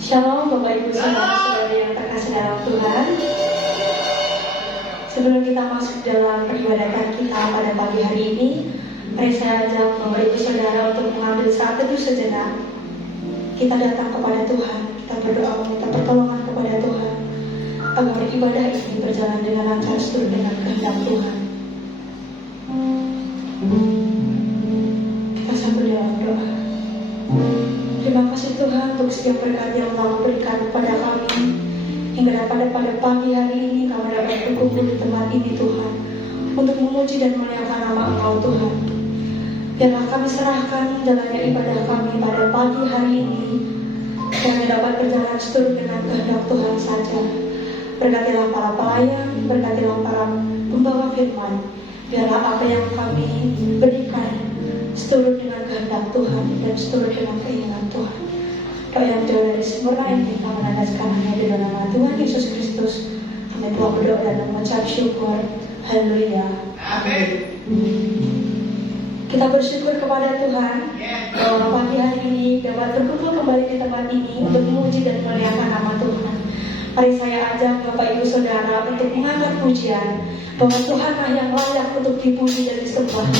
Shalom Bapak Ibu Saudara-saudari yang terkasih dalam Tuhan. Sebelum kita masuk dalam peribadatan kita pada pagi hari ini, mari saya ajak Bapak Ibu Saudara untuk mengambil saat teduh sejenak. Kita datang kepada Tuhan, kita berdoa meminta pertolongan kepada Tuhan agar ibadah ini berjalan dengan lancar seturut dengan kehendak Tuhan. Kita satu dalam doa. Terima kasih Tuhan untuk setiap berkat yang Telah berikan kepada kami, hingga pada pagi hari ini kami dapat berkumpul di tempat ini Tuhan, untuk memuji dan memuliakan nama Engkau Tuhan. Biarlah kami serahkan jalannya ibadah kami pada pagi hari ini, kami dapat berjalan seturut dengan kehendak Tuhan saja. Berkatilah para pelayan, berkatilah para pembawa firman. Biarlah apa yang kami berikan seturut dengan kehendak Tuhan dan seturut dengan keinginan Tuhan. Doa yang jauh dari sempurna ini kami menandaskan hanya di dalam nama Tuhan Yesus Kristus. Kami telah berdoa dan mengucap syukur. Haleluya. Amin. Kita bersyukur kepada Tuhan bahwa pagi hari ini dapat berkumpul kembali di tempat ini untuk memuji dan memuliakan nama Tuhan. Mari saya ajak Bapak Ibu Saudara untuk mengangkat pujian bahwa Tuhanlah yang layak untuk dipuji dan disembah.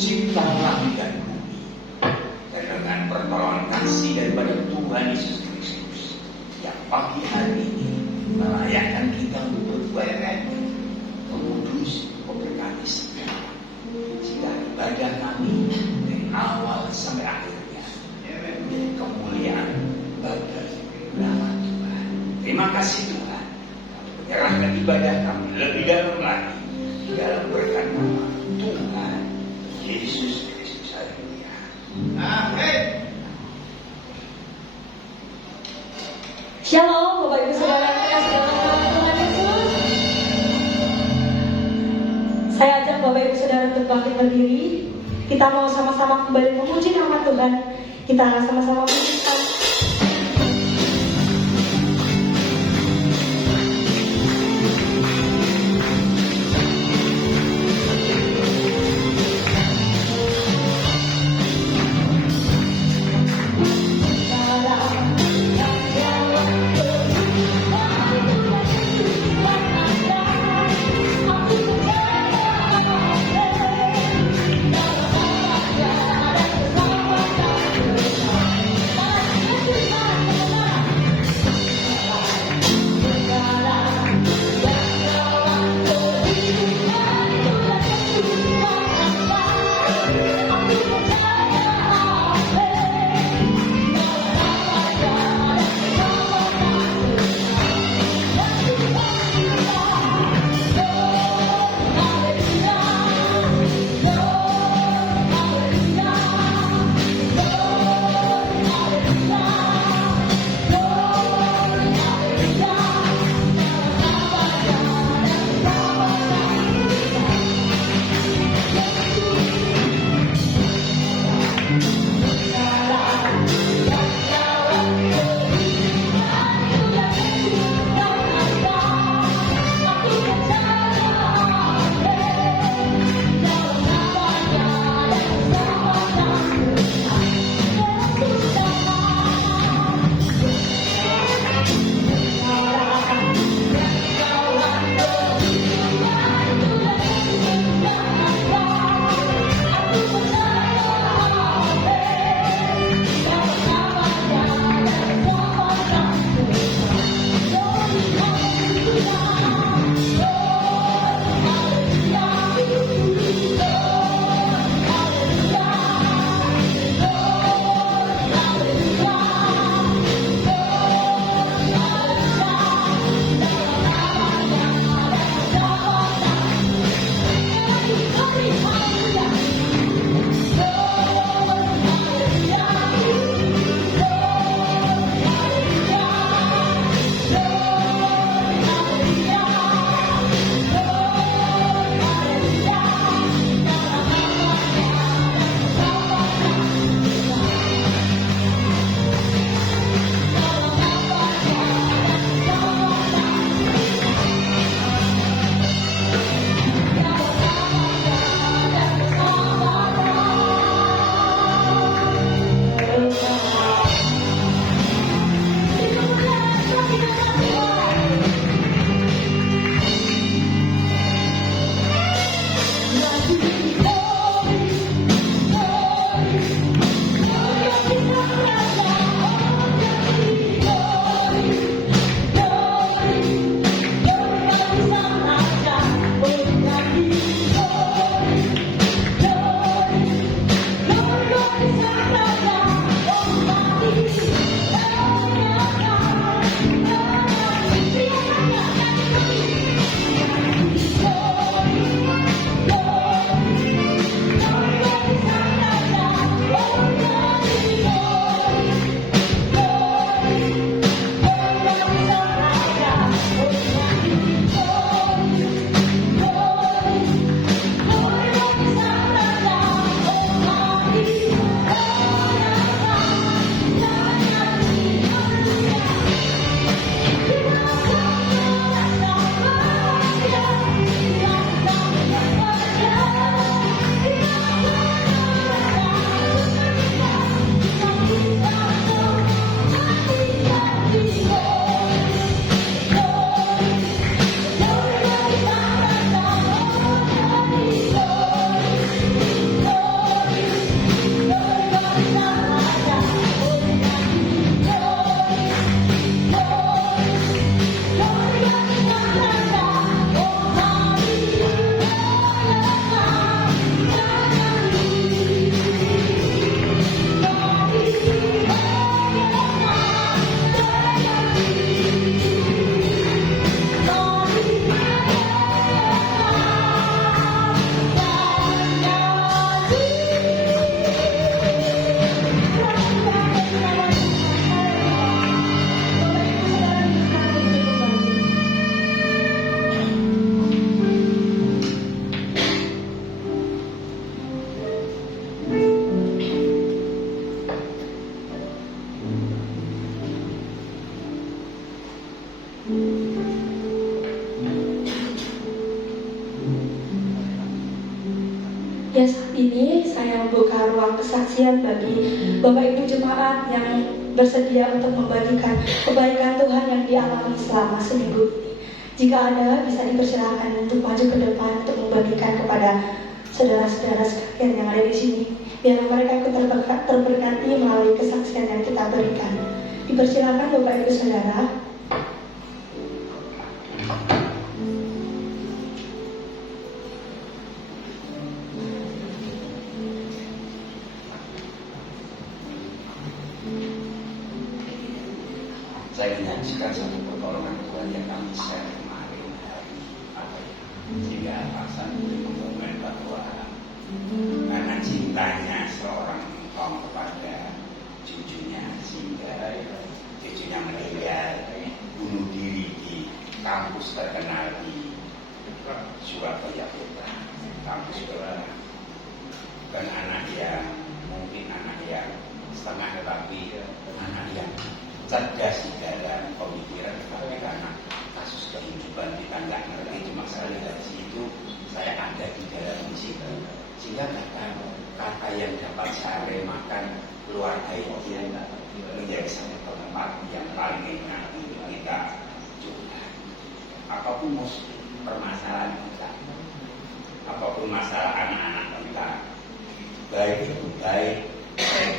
pencipta langit dan bumi. Dan dengan pertolongan kasih daripada Tuhan Yesus Kristus yang pagi hari ini melayakkan kita untuk berbuat mengudus, memberkati setiap sehingga ibadah kami dari awal sampai akhirnya menjadi kemuliaan bagi nama Tuhan. Terima kasih Tuhan. Kami menyerahkan ibadah kami lebih dalam lagi di dalam berkat nama Tuhan Yesus Kristus. Haleluya. Amin. Shalom Bapak Ibu Saudara yang dikasihi dalam Tuhan Yesus. Saya ajak Bapak Ibu Saudara untuk bangkit berdiri. Kita mau sama-sama kembali memuji nama Tuhan. Kita akan sama-sama memujikan. Bye. Ya, saat ini saya membuka ruang kesaksian bagi Bapak Ibu Jemaat yang bersedia untuk membagikan kebaikan Tuhan yang dialami selama seminggu ini. Jika ada, bisa dipersilakan untuk maju ke depan untuk membagikan kepada saudara-saudara sekalian yang ada di sini. Biarlah mereka ikut terberkati melalui kesaksian yang kita berikan. Dipersilakan Bapak Ibu Saudara. Saya menyaksikan satu pertolongan Tuhan yang kami share kemarin hari sehingga atasan mengumumkan bahwa karena cintanya seorang engkau kepada cucunya sehingga cucunya meninggal bunuh diri di kampus terkenal di Surabaya Kota, kampus Kota. Dan anak yang mungkin anak yang setengah tetapi anak yang cerdas di dalam pemikiran, tapi karena kasus kehidupan kita nggak ngerti, cuma saya lihat di situ saya ada di dalam situ sehingga kata yang dapat saya remakan keluarga itu menjadi satu tempat yang paling enak untuk kita coba. Apapun permasalahan kita, apapun masalah anak-anak kita, baik itu baik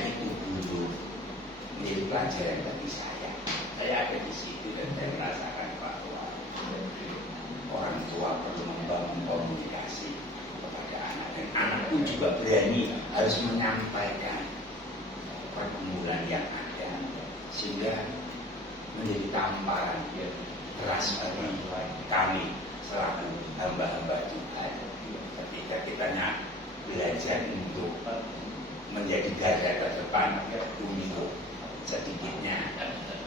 itu buruk, menjadi pelajaran bagi saya. Saya ada di situ dan saya merasakan bahwa orang tua perlu membangun komunikasi kepada anak, dan anak pun juga berani harus menyampaikan pergumulan yang ada sehingga menjadi tamparan keras bagi kami selaku hamba-hamba Tuhan ketika kita belajar untuk menjadi garda terdepan untuk sedikitnya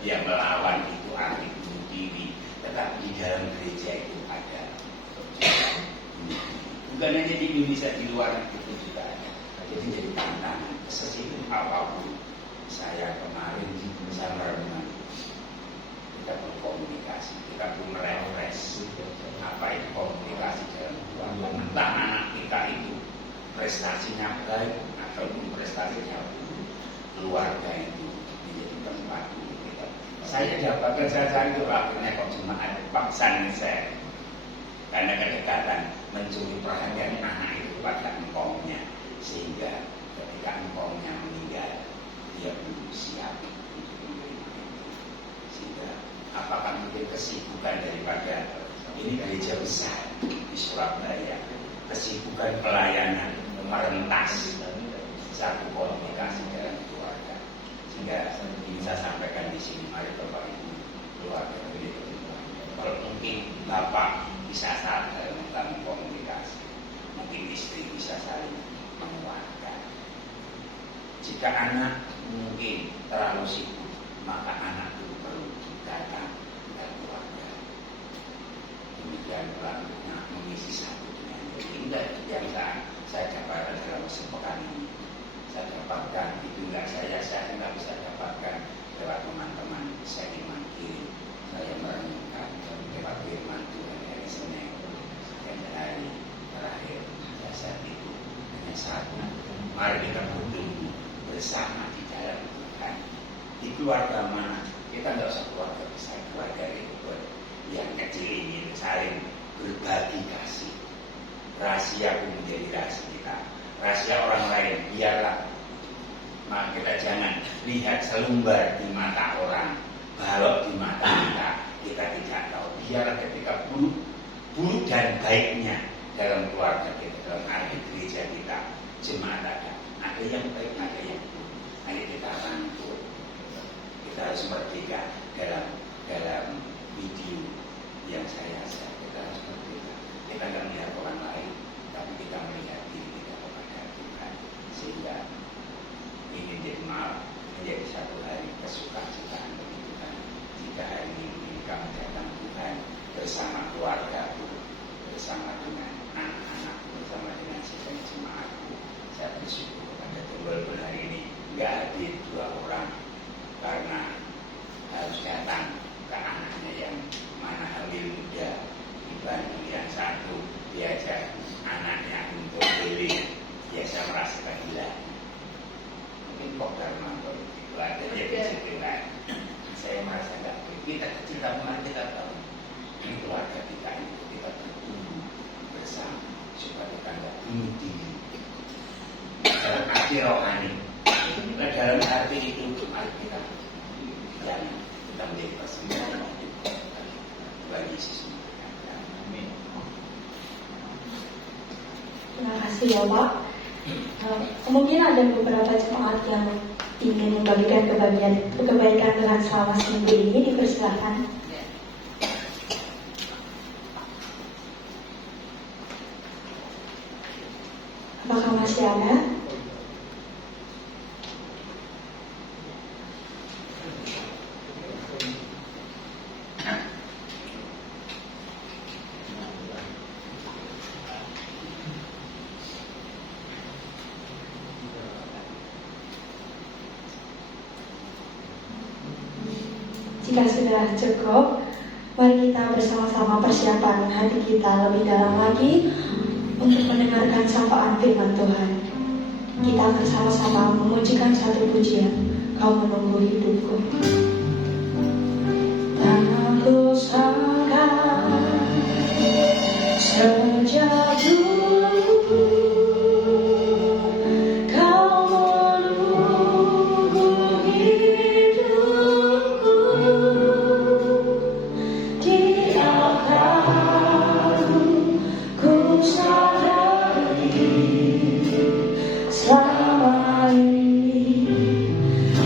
yang melawan itu arti bunuh diri, tetapi di dalam gereja itu ada. Bukan hanya di Indonesia, di luar itu juga ada. Jadi jadi tantangan sesimpel apapun. Saya kemarin bisa merenung, kita berkomunikasi, kita pun merefresh apa itu komunikasi dalam keluarga. Entah anak kita itu prestasinya baik ataupun prestasinya buruk, keluarga itu menjadi tempat untuk kita. Saya dapatkan saya itu akhirnya kok cuma ada paksaan saya karena kedekatan mencuri perhatian anak itu pada engkongnya, sehingga ketika engkongnya meninggal dia belum siap untuk menerima itu. Sehingga apakah mungkin kesibukan daripada ini gereja besar di Surabaya, kesibukan pelayanan merentas satu komunikasi dalam keluarga, sehingga bisa sampaikan di sini. Mari Bapak Ibu keluarga ini, kalau mungkin Bapak bisa saling membangun komunikasi, mungkin istri bisa saling menguatkan. Jika anak mungkin terlalu sibuk, maka anak itu perlu datang ke keluarga. Demikian pula mengisi satu dengan yang saya dapatkan dalam sepekan ini. Saya dapatkan itu saya tidak bisa dapatkan lewat teman-teman saya dimanggil. Saya merenungkan lewat firman Tuhan dari Senin dan hari terakhir dasar itu hanya satu. Mari kita bertumbuh bersama di dalam Tuhan. Di keluarga mana kita tidak usah keluarga besar, keluarga itu yang kecil ini saling berbagi kasih. Rahasia pun menjadi rahasia kita, rahasia orang lain biarlah. Maka kita jangan lihat selumbar di mata orang, balok di mata kita, kita tidak tahu. Biarlah ketika buruk dan baiknya dalam keluarga kita, dalam arti gereja kita, jemaat ada yang baik, ada yang buruk. Ayo kita rangkul. Kita harus merdeka dalam video yang saya share. Kita harus merdeka. Kita tidak melihat orang lain, tapi kita melihat diri kita kepada Tuhan, sehingga ini menjadi satu hari kesukaan bagi Tuhan. Jika hari ini kami datang Tuhan bersama keluarga, bersama dengan anak-anak, bersama dengan sidang jemaatku, saya bersyukur kepada Tuhan. Walaupun hari ini nggak hadir 2 orang karena harus pasti rohani. Nah, dalam arti itu kita ya, kita menjadi persembahan bagi sesama. Amin. Terima kasih ya Pak. Mungkin ada beberapa jemaat yang ingin membagikan kebaikan Tuhan selama seminggu ini, dipersilakan. Apakah masih ada? Jika sudah cukup, mari kita bersama-sama persiapkan hati kita lebih dalam lagi untuk mendengarkan sapaan firman Tuhan. Kita akan sama-sama memujikan satu pujian, Kau menunggu hidupku. Tak aku sangka sejak dulu Kau menunggu hidupku. Di akan ku sadari selama ini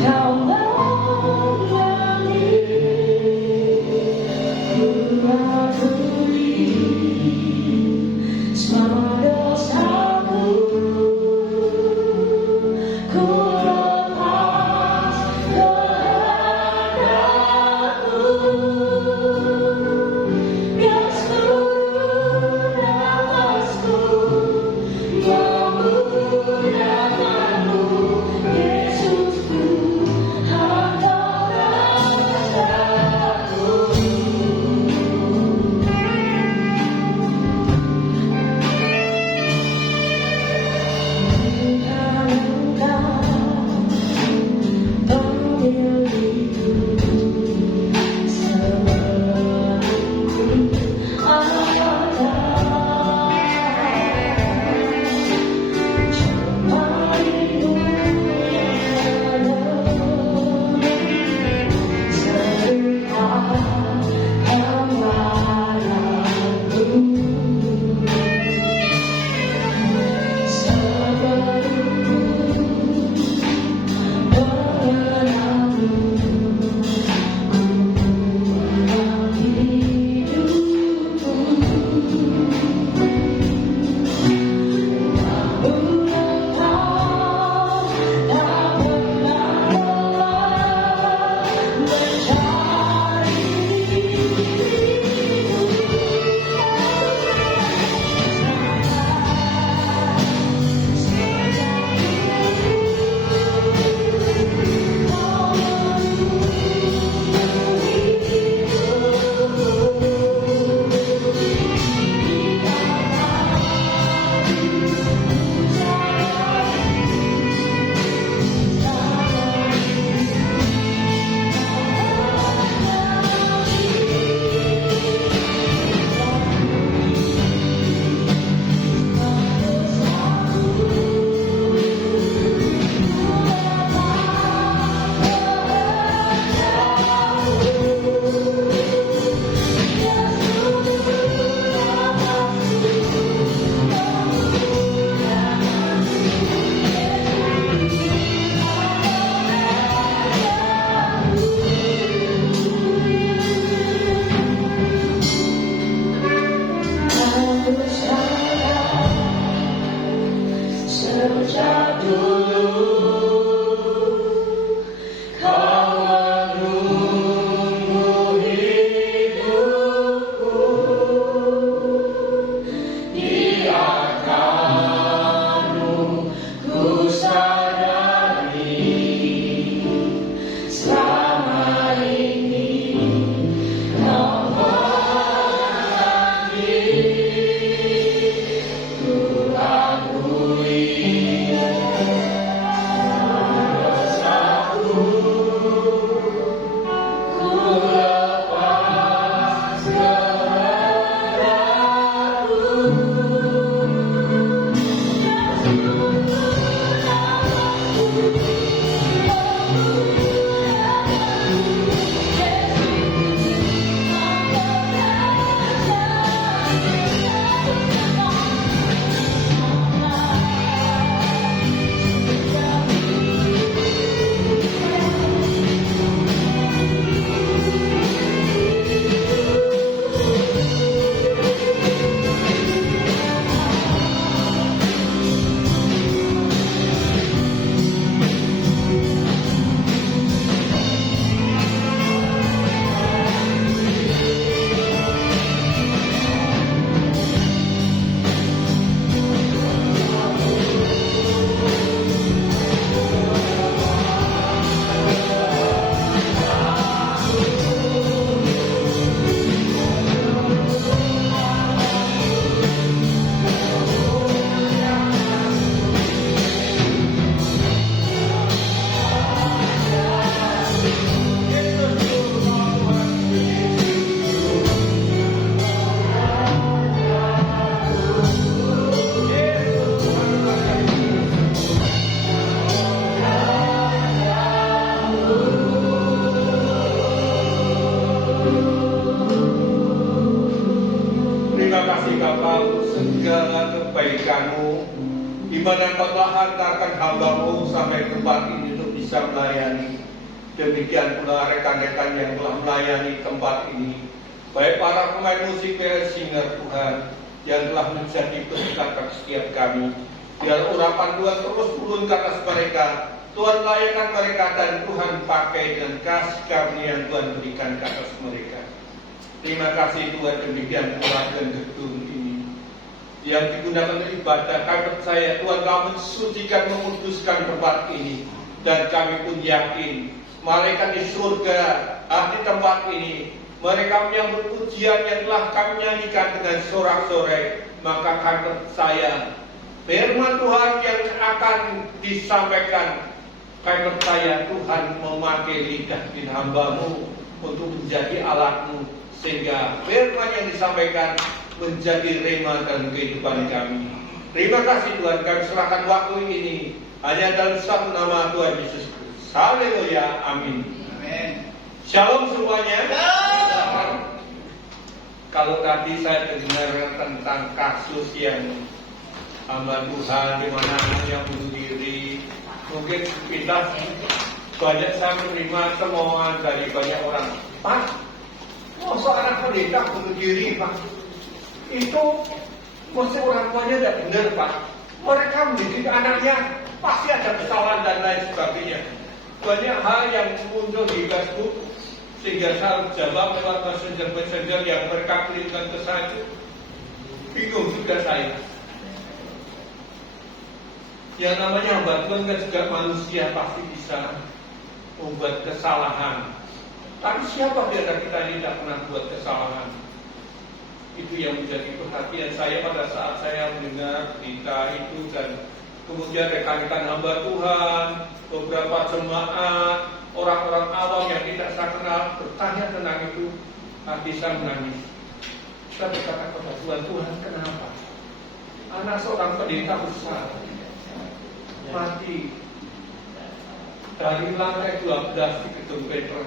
Kau mengerti, ku peduli semua dosaku, ku lepas kehendakku. Biar seluruh nafasku memuliakan-Mu, Yesusku, Engkau rasaku. Engkau pemiliku sebelumku ada. Cuma rindu yang ada serupa gambaranmu sebelum mengenalmu. Sejak dulu Kau menunggu hidupku. Di akan-Mu ku sadari selama ini Kau mengerti, ku akui mana Kau telah hantarkan hamba-Mu sampai tempat ini untuk bisa melayani. Demikian pula rekan-rekan yang telah melayani tempat ini, baik para pemain musik PL Singer Tuhan, yang telah menjadi berkat bagi setiap kami. Biar urapan Tuhan terus turun ke atas mereka. Tuhan layakan mereka dan Tuhan pakai dengan kasih karunia yang Tuhan berikan ke atas mereka. Terima kasih Tuhan, demikian pula dan gedung ini yang digunakan untuk ibadah. Kami percaya Tuhan Kau mensucikan, menguduskan tempat ini, dan kami pun yakin malaikat di surga di tempat ini, mereka menyambut pujian yang telah kami nyanyikan dengan sorak-sorai. Maka kami percaya firman Tuhan yang akan disampaikan, kami percaya Tuhan memakai lidah hamba-Mu untuk menjadi alat-Mu, sehingga firman yang disampaikan menjadi rema dalam kehidupan kami. Terima kasih Tuhan, kami serahkan waktu ini hanya dalam satu nama Tuhan Yesus Kristus. Haleluya, amin. Shalom semuanya. Kalau tadi saya dengar tentang kasus yang hamba Tuhan di mana anaknya bunuh diri, mungkin kita banyak saya menerima temuan dari banyak orang. Pak, seorang pendeta bunuh diri, Pak. Itu mesti orang tuanya tidak benar, Pak. Mereka mendidik anaknya pasti ada kesalahan dan lain sebagainya. Banyak hal yang muncul di Facebook, sehingga saya jawab lewat messenger yang mereka kirimkan ke saya. Bingung juga saya. Yang namanya hamba Tuhan kan juga manusia, pasti bisa membuat kesalahan. Tapi siapa di antara kita ini tidak pernah buat kesalahan? Itu yang menjadi perhatian saya pada saat saya mendengar berita itu, dan kemudian rekan-rekan hamba Tuhan, beberapa jemaat, orang-orang awam yang tidak saya kenal bertanya tentang itu, hati saya menangis. Saya berkata kepada Tuhan, Tuhan kenapa? Anak seorang pendeta besar mati dari lantai 12 di gedung Petra.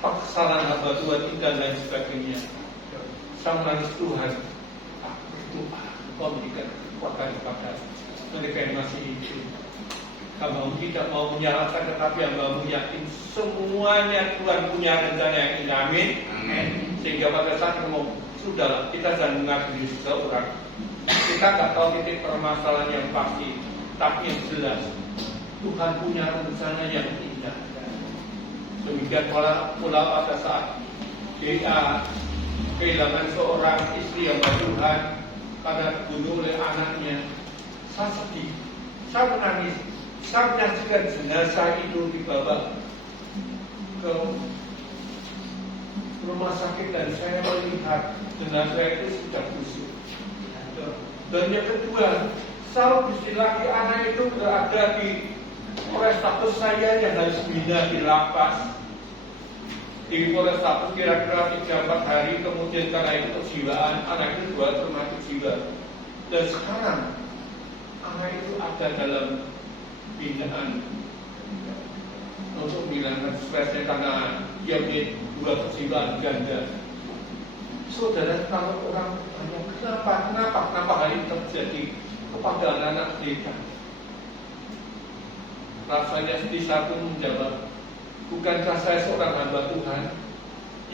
Apa kesalahan hamba Tuhan ini dan lain sebagainya. Saya menangis, Tuhan, aku berdoa Kau memberikan kekuatan kepada mereka yang masih hidup. Hamba-Mu tidak mau menyalahkan, tetapi Hamba-Mu yakin semuanya Tuhan punya rencana yang indah. Amin. Sehingga pada saat sudah kita jangan mengadili seseorang. Kita nggak tahu titik permasalahan yang pasti, tapi yang jelas Tuhan punya rencana yang indah. Demikian pula pada saat dia kehilangan seorang istri yang Tuhan karena dibunuh oleh anaknya. Saya sedih, saya menangis. Saya menyaksikan jenazah itu dibawa ke rumah sakit dan saya melihat jenazah itu sudah busuk. Dan yang kedua, saya laki anak itu berada di Polrestabes saya yang harus bina di lapas. Di Polrestabes kira-kira 3-4 hari, kemudian karena itu kejiwaan, anak itu dibawa ke rumah jiwa. Dan sekarang anak itu ada dalam binaan untuk menghilangkan stresnya karena dia punya 2 kejiwaan ganda. Saudara, kalau orang bertanya kenapa hal ini terjadi kepada anak-anak kita, rasanya saya pun menjawab, bukankah saya seorang hamba Tuhan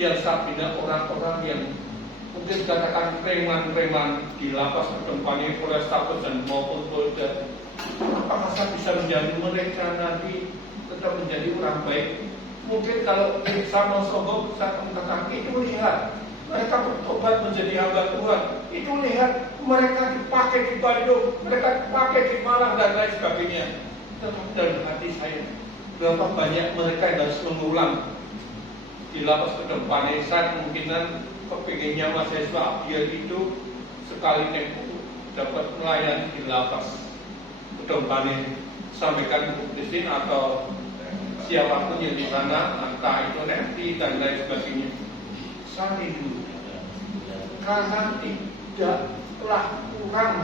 yang saya bina orang-orang yang mungkin katakan preman-preman di lapas Kedempani, Polrestabes dan maupun Polda. Apakah saya bisa menjamin mereka nanti tetap menjadi orang baik? Mungkin kalau saya mau sombong, saya mengatakan itu lihat mereka bertobat menjadi hamba Tuhan. Itu lihat mereka dipakai di Bandung, mereka dipakai di Malang dan lain sebagainya. Tetapi dalam hati saya, berapa banyak mereka yang harus mengulang di lapas Kedempani. Saya kemungkinan kepinginnya mahasiswa Abdiel itu sekali tempuh dapat melayani di lapas Kedempani, sampaikan Ibu Christine atau siapapun yang di sana, entah itu nanti dan lain sebagainya. Saya rindu karena tidaklah kurang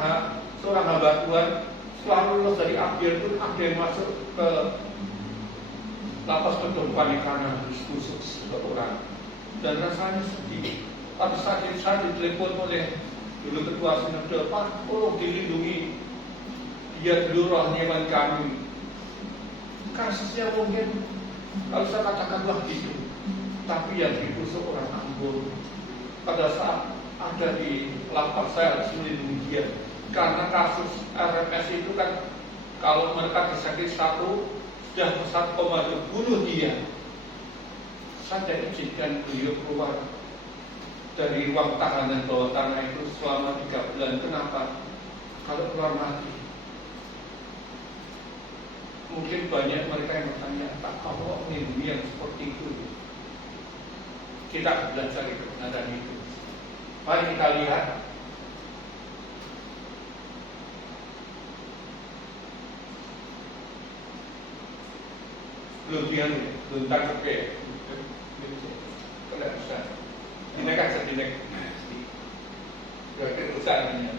seorang hamba Tuhan setelah lulus dari Abdiel pun ada yang masuk ke lapas Kedempani karena harus busuk seseorang, dan rasanya sedih. Pada saat itu saya ditelepon oleh dulu ketua sinode, Pak, tolong dilindungi dia dulu rohaniawan kami. Kasusnya mungkin kalau saya katakan begitu, tapi yang ditusuk orang Ambon pada saat ada di lapas saya sulit demikian. Karena kasus RMS itu kan kalau mereka disakiti satu sudah pesat komando bunuh dia. Saya izinkan beliau keluar dari ruang tahanan bawah tanah itu selama 3 bulan. Kenapa? Kalau keluar mati. Mungkin banyak mereka yang bertanya, tak kalau ini yang seperti itu. Kita belajar kebenaran itu. Mari kita lihat. Belum tangkap ya. Tidak bisa. Ini kan sedinek. Jadi usahanya.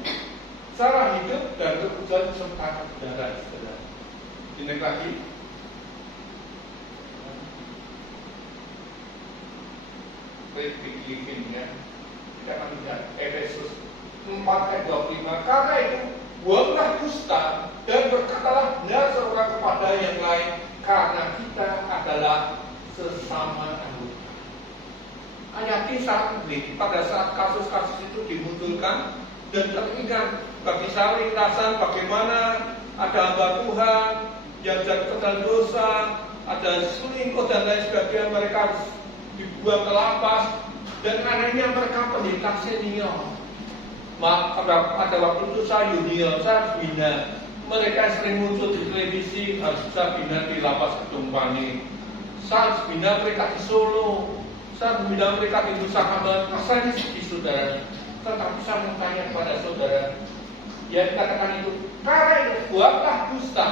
Cara hidup dan kebutuhan serta kebenaran. Dinek lagi. Bikin ya. Kita akan lihat Efesus 4 ayat 25. Karena itu buanglah dusta dan berkatalah benar seorang kepada yang lain, karena kita adalah sesama anggota. Ayat ini pada saat kasus-kasus itu dimunculkan dan teringat bagi saya lintasan bagaimana ada hamba Tuhan yang jatuh ke dosa, ada selingkuh dan lain sebagainya, mereka harus dibuang ke lapas. Dan anehnya mereka pendeta senior. Pada waktu itu saya junior, saya bina. Mereka sering muncul di televisi, harus saya bina di lapas Gedung Pani. Saya harus bina mereka di Solo. Saya bina mereka di Nusa Kambangan. Masa ini sedih saudara. Tetapi saya mau tanya kepada saudara, yang dikatakan itu, karena itu buanglah dusta.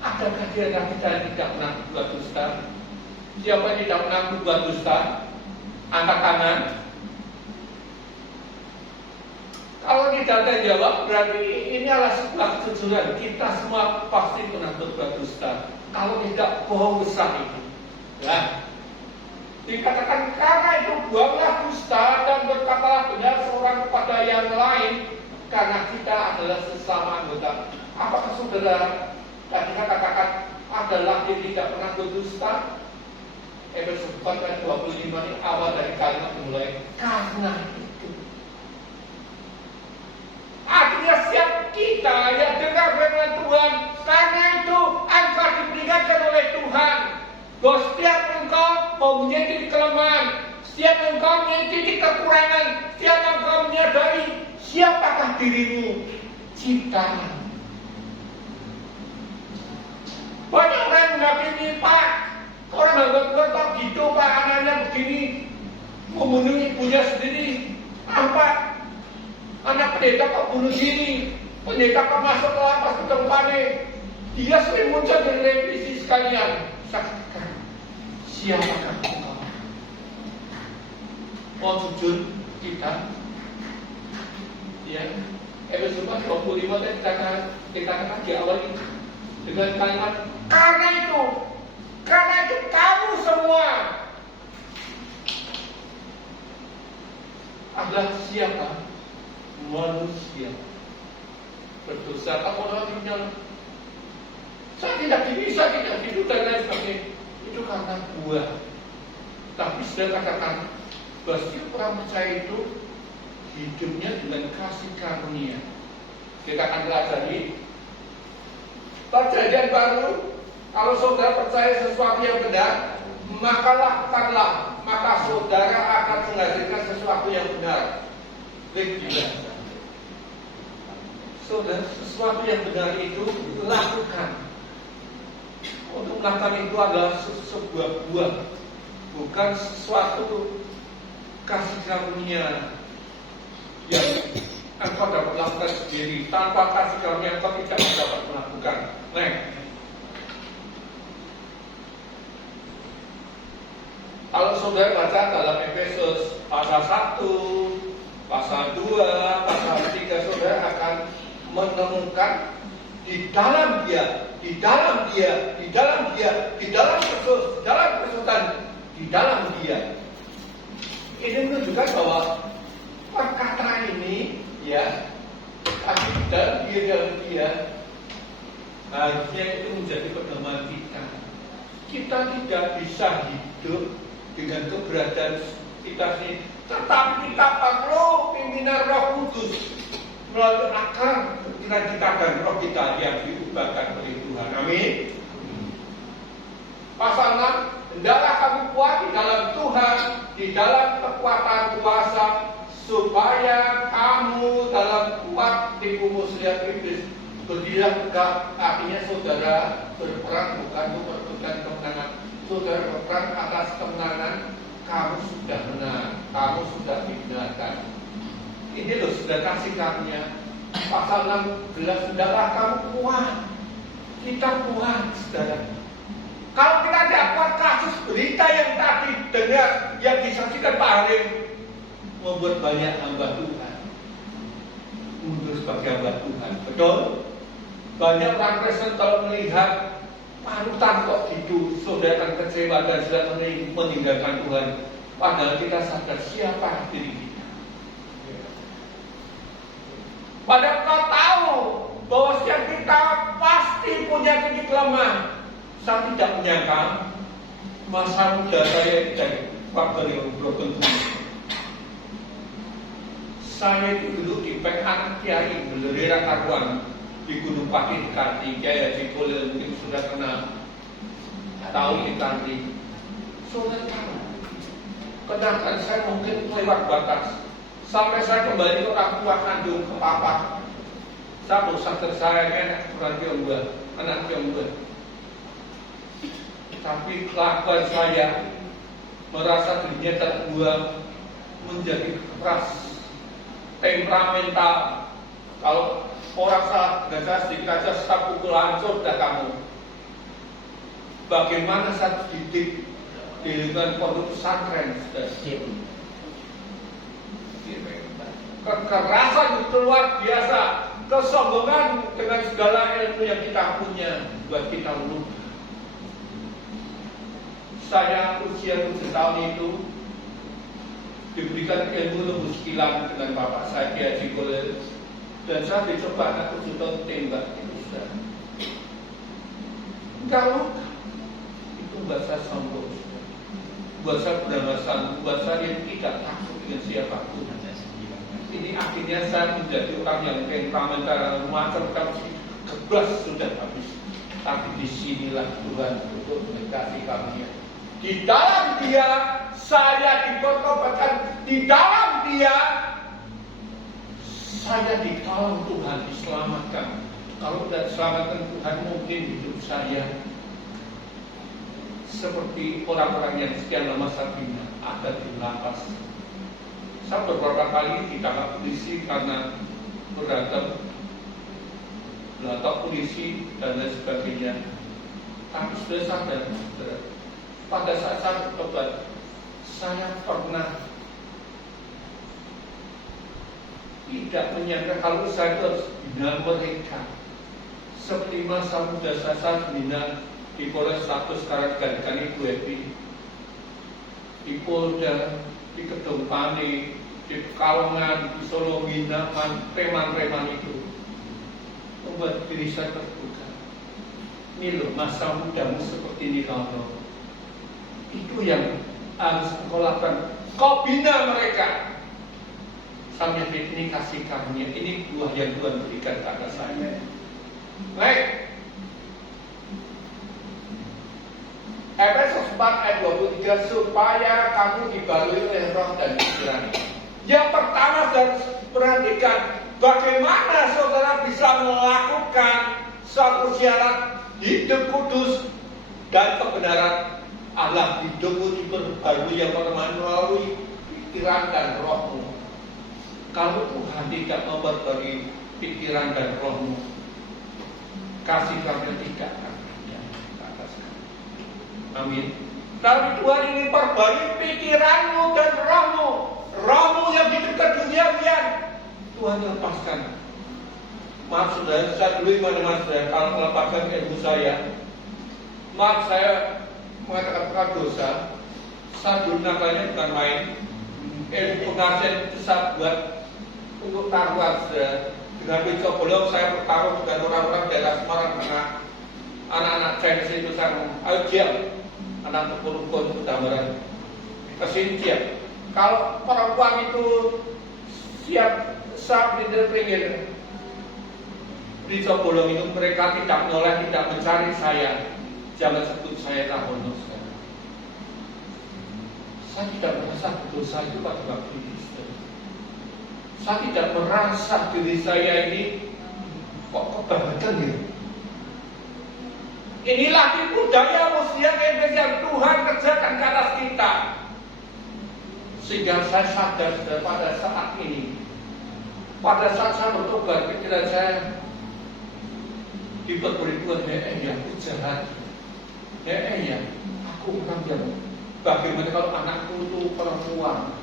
Adakah dia kita tidak pernah berbuat dusta? Siapa yang tidak pernah berbuat dusta? Angkat tangan. Kalau tidak ada jawab, berarti ini adalah sebuah kejujuran. Kita semua pasti pernah berbuat dusta. Kalau tidak, bohong besar itu. Ya. Dikatakan karena itu buanglah dusta dan berkatalah benar seorang kepada yang lain, karena kita adalah sesama anggota. Apakah saudara tadi katakan adalah dia tidak pernah berdusta? Efesus 4 ayat 25 ini awal dari kalimat dimulai karena itu. Artinya setiap kita yang dengar firman Tuhan, karena itu engkau diperingatkan oleh Tuhan bahwa setiap engkau memiliki kelemahan, setiap engkau memiliki kekurangan, setiap engkau menyadari siapakah dirimu, ciptaan. Banyak orang menghakimi, Pak, orang anggap gitu, Pak, anaknya begini, membunuh ibunya sendiri. Apa? Anak pendeta kok bunuh diri, pendeta kok masuk ke lapas Gedung Pani. Dia sering muncul di televisi sekalian. Saksikan, siapakah engkau? Mau jujur kita? Ya, Efesus 4 25 tadi dikatakan di awal ini dengan kalimat karena itu kamu semua adalah siapa? Manusia berdosa. Kamu orang saya tidak bisa, tidak hidup dan lain sebagainya. Itu karena buah. Tapi sudah katakan bahwa setiap orang percaya itu hidupnya dengan kasih karunia. Kita akan pelajari Perjanjian Baru. Kalau saudara percaya sesuatu yang benar, maka lakukanlah, maka saudara akan menghasilkan sesuatu yang benar. Gila. Saudara, sesuatu yang benar itu lakukan. Untuk melakukan itu adalah sebuah buah, bukan sesuatu kasih karunia yang engkau dapat lakukan sendiri. Tanpa kasih karunia engkau tidak dapat melakukan. Kalau saudara baca dalam Efesus pasal 1, pasal 2, pasal 3, saudara akan menemukan di dalam dia, di dalam dia, di dalam dia, di dalam Kristus, di dalam Kristus, di dalam dia. Ini menunjukkan bahwa perkataan ini, ya, dalam dia, Harusnya itu menjadi pedoman kita. Kita tidak bisa hidup dengan keberadaan kita sendiri, tetapi kita perlu pimpinan Roh Kudus melalui akal pikiran kita dan roh kita yang diubahkan oleh Tuhan. Amin. Pasal 6, hendaklah kamu kuat di dalam Tuhan, di dalam kekuatan kuasa, supaya kamu dalam kuat tipu muslihat iblis. Berdirilah tegak, artinya saudara berperang bukan untuk merebutkan kemenangan. Saudara berperang atas kemenangan, kamu sudah menang, kamu sudah dibenarkan. Ini loh sudah kasih karunia. Pasal 16, hendaklah kamu kuat. Kita kuat, saudara. Kalau kita tidak kuat, kasus berita yang tadi dengar, yang disaksikan Pak Harim, membuat banyak hamba Tuhan mundur sebagai hamba Tuhan. Betul? Banyak orang Kristen kalau melihat panutan kok gitu, saudara akan kecewa dan sudah meninggalkan Tuhan. Padahal kita sadar siapa diri kita. Padahal kau tahu bahwa setiap kita pasti punya titik lemah. Saya tidak menyangka masa muda saya dari faktor yang broken home. Saya itu dulu di anak kiai belerera karuan di Gunung Pati di Karti, Kiai Haji Kolil mungkin sudah kenal, tahu di Karti. Sudah tahu. Kenapa saya mungkin lewat batas. Sampai saya kembali ke orang tua kandung ke papa. Saya bosan saya anak orang Tionghoa, anak Tionghoa. Tapi kelakuan saya merasa dirinya terbuang, menjadi keras, temperamental. Kalau orang salah dan saya sedikit saja saya pukul hancur dah kamu. Bagaimana saya didik di lingkungan pondok pesantren? Kekerasan itu luar biasa, kesombongan dengan segala ilmu yang kita punya buat kita lupa. Saya usia 7 tahun itu diberikan ilmu lebuskilan dengan bapak saya Kiai Haji Kolil, dan saya dicoba anak 7 tahun tembak itu sudah. Enggak luka, itu bahasa sombong, bahasa berangasan, bahasa yang tidak takut dengan siapapun. Ini akhirnya saya menjadi orang yang temperamental, macam-macam kebas sudah habis. Tapi disinilah Tuhan untuk mendekati kami. Di dalam Dia saya dipertobatkan, di dalam Dia saya ditolong Tuhan, diselamatkan. Kalau tidak diselamatkan Tuhan, mungkin hidup saya seperti orang-orang yang sekian lama saya bina, ada di lapas. Saya beberapa kali ditangkap polisi karena berantem, belakang polisi dan lain sebagainya. Tapi sudah sadar, pada saat saya bertobat, saya pernah tidak menyangka kalau saya harus bina mereka. Seperti masa muda saya bina di Polres Status sekarang digantikan Ibu Epi, di Polda, di Kedung Pani, di Pekalongan, di Solo, Binakan, preman-preman itu membuat diri saya terbuka. Ini loh masa mudamu seperti ini kalau itu yang harus kau lakukan. Kau bina mereka sampai ini kasih karunia. Ini buah yang Tuhan berikan kepada saya. Baik. Efesus 4 ayat 23, supaya kamu dibalui oleh roh dan pikiran. Yang pertama harus perhatikan bagaimana saudara bisa melakukan suatu syarat hidup kudus dan kebenaran Allah. Hidupmu diperbarui yang pertama melalui pikiran dan rohmu. Kalau Tuhan tidak memperbarui pikiran dan rohmu, kasih karunia tidak akan ada atas kamu. Amin. Tapi Tuhan ingin perbarui pikiranmu dan rohmu. Rohmu yang hidup ke duniawian, Tuhan lepaskan. Maaf saudara, saya dulu mana saya kalau melepaskan ilmu saya. Maaf saya mengatakan dosa. Saya dulu nakalnya bukan main. Ilmu pengajian itu saya buat untuk taruhan saudara. Dengan Pinco Bolong saya bertarung dengan orang-orang daerah Semarang karena anak-anak Chinese itu saya ngomong, ayo diam, anak Tepurukun itu gambaran kesini diam. Kalau perempuan itu siap dipinggir Pinco Bolong itu mereka tidak menoleh, tidak mencari saya, jangan sebut saya Rahono. Saya tidak merasa berdosa itu pada waktu itu. Saya tidak merasa diri saya ini kok kebangetan ya. Inilah tipu daya musuh yang Tuhan kerjakan ke atas kita. Sehingga saya sadar pada saat ini, pada saat saya bertobat, pikiran saya diperboleh Tuhan, ya aku jahat, ya aku orang yang bagaimana kalau anakku itu perempuan.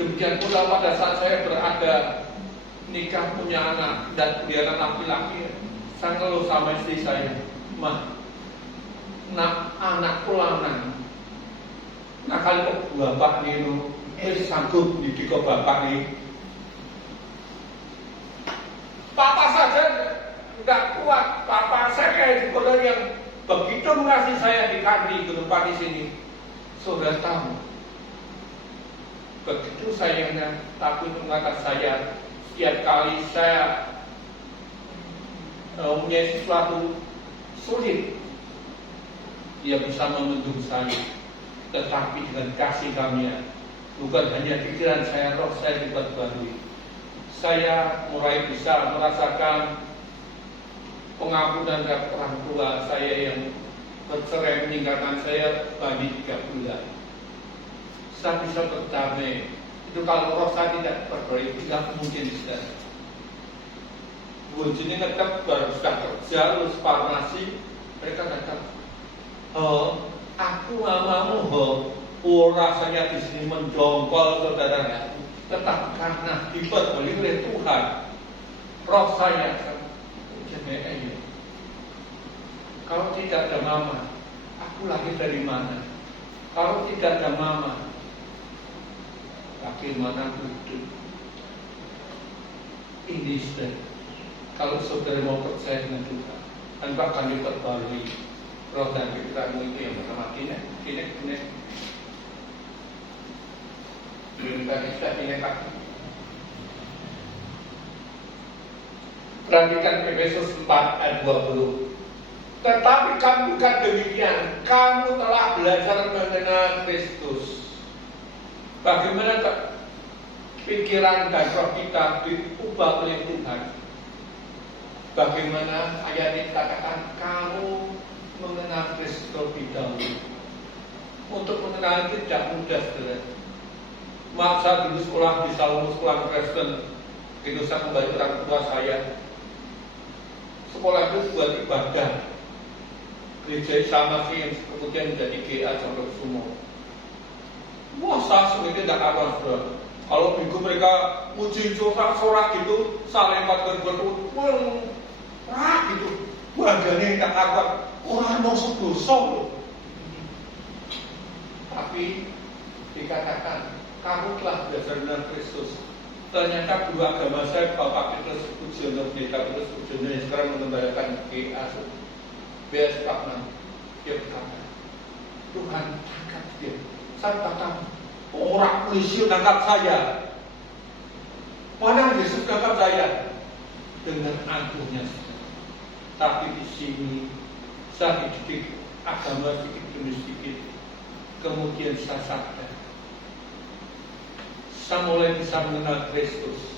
Demikian pula pada saat saya berada nikah punya anak dan punya anak laki-laki, saya ngeluh sama istri saya, mah, nak anakku lanang, nah kalau bapak ini, sanggup didik bapak ini. Papa saja nggak kuat, papa saya kayak sekolah yang begitu mengasihi saya di Kadri ke tempat di sini, saudara tahu. Begitu sayangnya, tapi mengatakan saya setiap kali saya punya sesuatu sulit, dia bisa membendung saya, tetapi dengan kasih karunia, bukan hanya pikiran saya, roh saya diperbarui. Saya mulai bisa merasakan pengampunan dari orang tua saya yang bercerai meninggalkan saya bagi 3 bulan. Saya bisa berdamai. Itu kalau roh saya tidak berdoa, tidak mungkin bisa. Bujunya ngetep baru sudah kerja, lulus farmasi, mereka datang. Aku mau, rasanya di sini menjongkol saudara. Tetap karena diperboleh oleh Tuhan, roh saya akan jadi. Kalau tidak ada mama, aku lahir dari mana? Kalau tidak ada mama, bagaimana hidup? Ini sudah. Kalau saudara mau percaya dengan Tuhan, dan bahkan diperbarui roh dan pikiranmu itu yang bernama Kinek. Perhatikan Efesus 4 ayat 20. Tetapi kamu bukan demikian, kamu telah belajar mengenal Kristus. Bagaimana pikiran dan roh kita diubah oleh Tuhan? Bagaimana ayat ini katakan kamu mengenal Kristus lebih dahulu. Untuk mengenal itu tidak mudah, saudara. Maaf, saya dulu sekolah di sekolah Kristen. Itu saya kembali orang tua saya. Sekolah itu buat ibadah. Gereja sama sih yang kemudian menjadi GA sampai semua. Wah, saya sebenarnya tidak apa, saudara. Kalau minggu mereka muji sorak gitu, saya lempar berbuat gitu. Badannya tidak apa. Orang mau sedoso. Tapi dikatakan kamu telah belajar dengan Kristus. Ternyata dua agama saya, Bapak Petrus Pujono, Pendeta Petrus Pujono yang sekarang mengembalikan GA BS Pakman. Dia berkata, Tuhan tangkap dia. Saya tangkap orang polisi tangkap saya. Mana Yesus tangkap saya? Dengan angkuhnya. Tapi di sini saya dididik agama sedikit demi sedikit. Kemudian saya sadar, saya mulai bisa mengenal Kristus.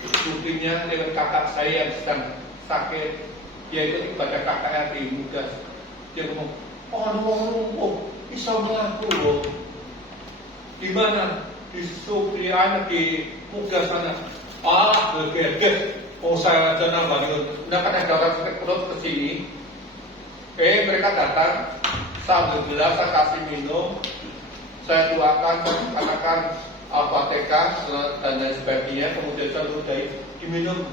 Buktinya lewat kakak saya yang sedang sakit, dia ikut ibadah kakaknya di muda. Dia ngomong, oh, bisa melaku loh. Di mana? Di Supriana di muda sana. Bergeget. Oh, saya aja nambah. Udah kan ada orang sakit perut kesini. Mereka datang. Saya ambil gelas, saya kasih minum, saya tuakan, katakan Al-Fatihah dan lain sebagainya, kemudian saya ludahi, diminum,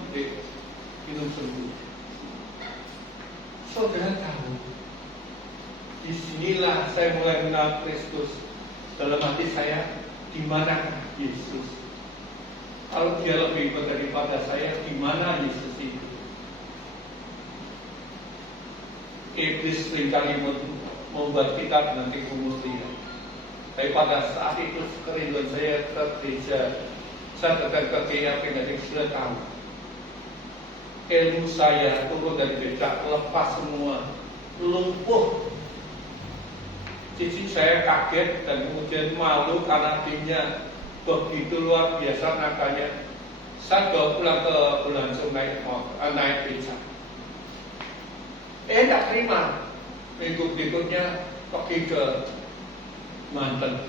minum sembuh. Saudara tahu, disinilah saya mulai mengenal Kristus. Dalam hati saya, di manakah Yesus? Kalau dia lebih hebat daripada saya, gimana Yesus itu? Iblis seringkali membuat kita dengan tipu muslihat. Tapi pada saat itu kerinduan saya ke gereja, saya datang ke keyakinan yang sudah tahu. Ilmu saya turun dari becak, lepas semua, lumpuh. Cici saya kaget dan kemudian malu karena timnya begitu luar biasa nakanya. Saya bawa pulang ke Bulansung naik becak. Tidak terima. Minggu berikutnya pergi ke Banten.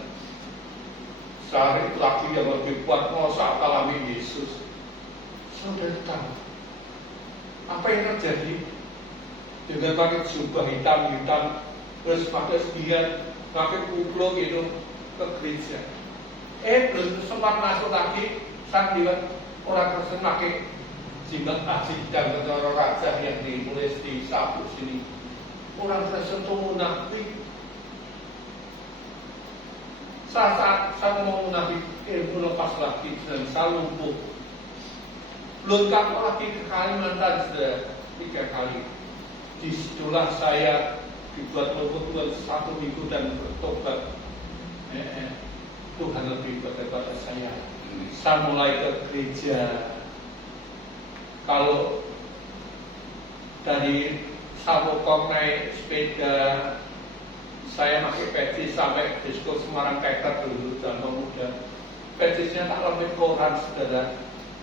Cari lagi yang lebih kuat, mau saat alami Yesus. Saudara tahu apa yang terjadi? Dengan pakai jubah hitam-hitam, terus pakai sebian, pakai kuplo gitu ke gereja. Belum sempat masuk lagi, saya lihat orang tersebut pakai jimat asik dan orang raja yang ditulis di sapu sini. Orang tersebut munafik. Saat saya mau munafik, ilmu lepas lagi dan saya lumpuh. Lengkap lagi ke Kalimantan sudah 3 kali. Disitulah saya dibuat lumpuh Tuhan 1 minggu dan bertobat. Tuhan lebih daripada saya. Saya mulai ke gereja. Kalau dari Sabokong naik sepeda, saya pakai peci sampai disko Semarang Peker dulu dan pemuda. Pecisnya tak lebih koran, saudara.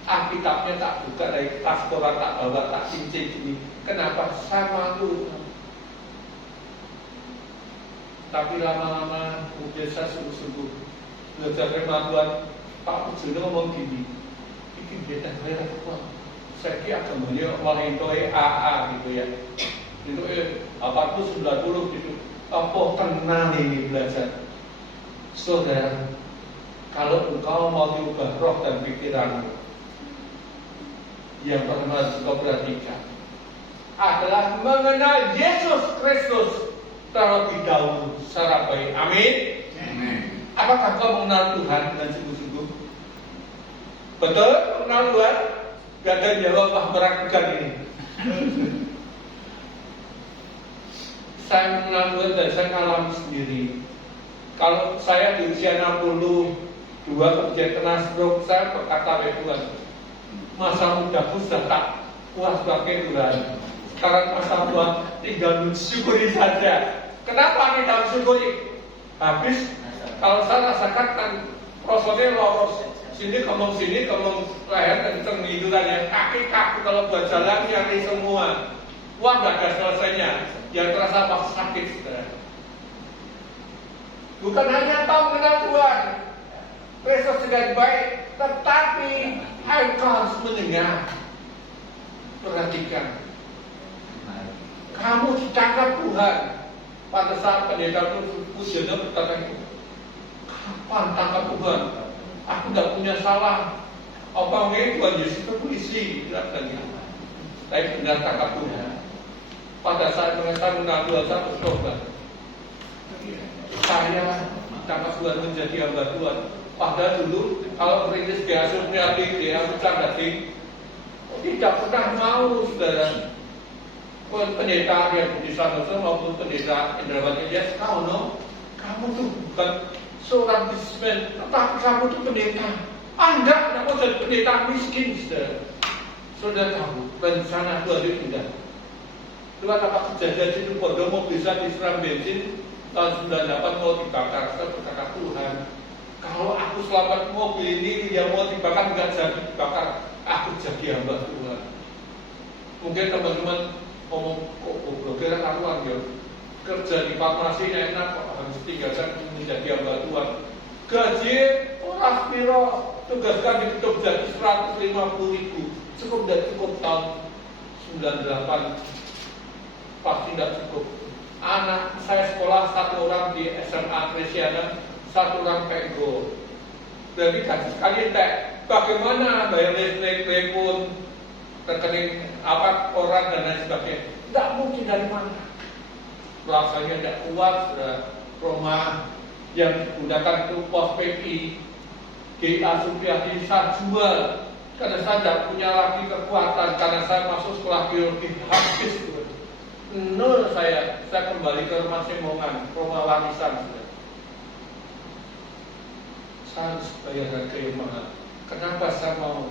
Alkitabnya tak buka dari tas koran, tak bawa, tak cincin gini. Kenapa? Saya malu. Tapi lama-lama kemudian saya sungguh-sungguh belajar firman Tuhan. Pak Pujono ngomong gini, ini beda bayar apa? Saya kira agamanya malah itu AA gitu ya. Itu 80-90 gitu. Apa tenang ini belajar? Saudara, kalau engkau mau diubah roh dan pikiranmu, yang pertama engkau perhatikan adalah mengenal Yesus Kristus terlebih dahulu secara baik. Amin. Amin. Apakah kau mengenal Tuhan dengan sungguh-sungguh? Betul mengenal Tuhan? Gak ada jawab meragukan ini. Saya mengenal Tuhan dan saya alami sendiri. Kalau saya di usia 62 kemudian kena stroke, saya berkata kepada Tuhan, masa mudaku sudah tak puas pakai Tuhan. Sekarang masa tua tinggal mensyukuri saja. Kenapa kita mensyukuri? Habis kalau saya rasakan kan prosesnya loros. Sini kemong leher kenceng hidurannya, kaki kaku kalau buat jalan nyari semua. Wah, gak ada selesainya. Yang terasa pasti sakit, saudara. Bukan hanya tahu mengenal Tuhan, Kristus dengan baik, tetapi engkau harus mendengar. Perhatikan, kamu ditangkap Tuhan. Pada saat pendeta Pujono berkata, kapan tangkap Tuhan? Aku tidak punya salah. Apa mungkin Tuhan Yesus itu polisi? Katanya. Tapi benar tangkap Tuhan. Pada saat mereka mengenal Tuhan, saya bertobat. Saya tangkap Tuhan menjadi hamba Tuhan. Padahal dulu kalau perintis diasuh kreatif, dia bercanda tidak pernah mau, saudara. Pendeta yang Budi Sanoso maupun pendeta Indrawati dia tahu, kamu tuh bukan seorang bisnismen, tetapi kamu tuh pendeta. Anda tidak mau jadi pendeta miskin, saudara. Saudara tahu rencana Tuhan itu tidak. Tuhan apa kejadian itu bodoh mau bisa disiram bensin tahun 98 mau dibakar. Saya berkata, Tuhan, kalau aku selamat mobil ini yang mau dibakar nggak jadi dibakar, aku jadi hamba Tuhan. Mungkin teman-teman ngomong kok kira karuan ya, kerja di farmasi enak kok harus tinggalkan menjadi hamba Tuhan. Gaji orang piro tugaskan ditutup jadi 150.000, cukup dan cukup tahun 98 pasti tidak cukup. Anak saya sekolah 1 orang di SMA Krisiana, 1 orang Penggo. Jadi gaji sekali entek. Bagaimana bayar listrik, telepon, rekening apa koran dan lain sebagainya? Tidak mungkin dari mana. Rasanya tidak kuat, sudah rumah yang digunakan itu pos PPI. GA Supriyadi saya jual karena saya tidak punya lagi kekuatan, karena saya masuk sekolah biologi habis. Nol saya kembali ke rumah Semongan, rumah warisan. Saya harus bayar harga yang mahal. Kenapa saya mau?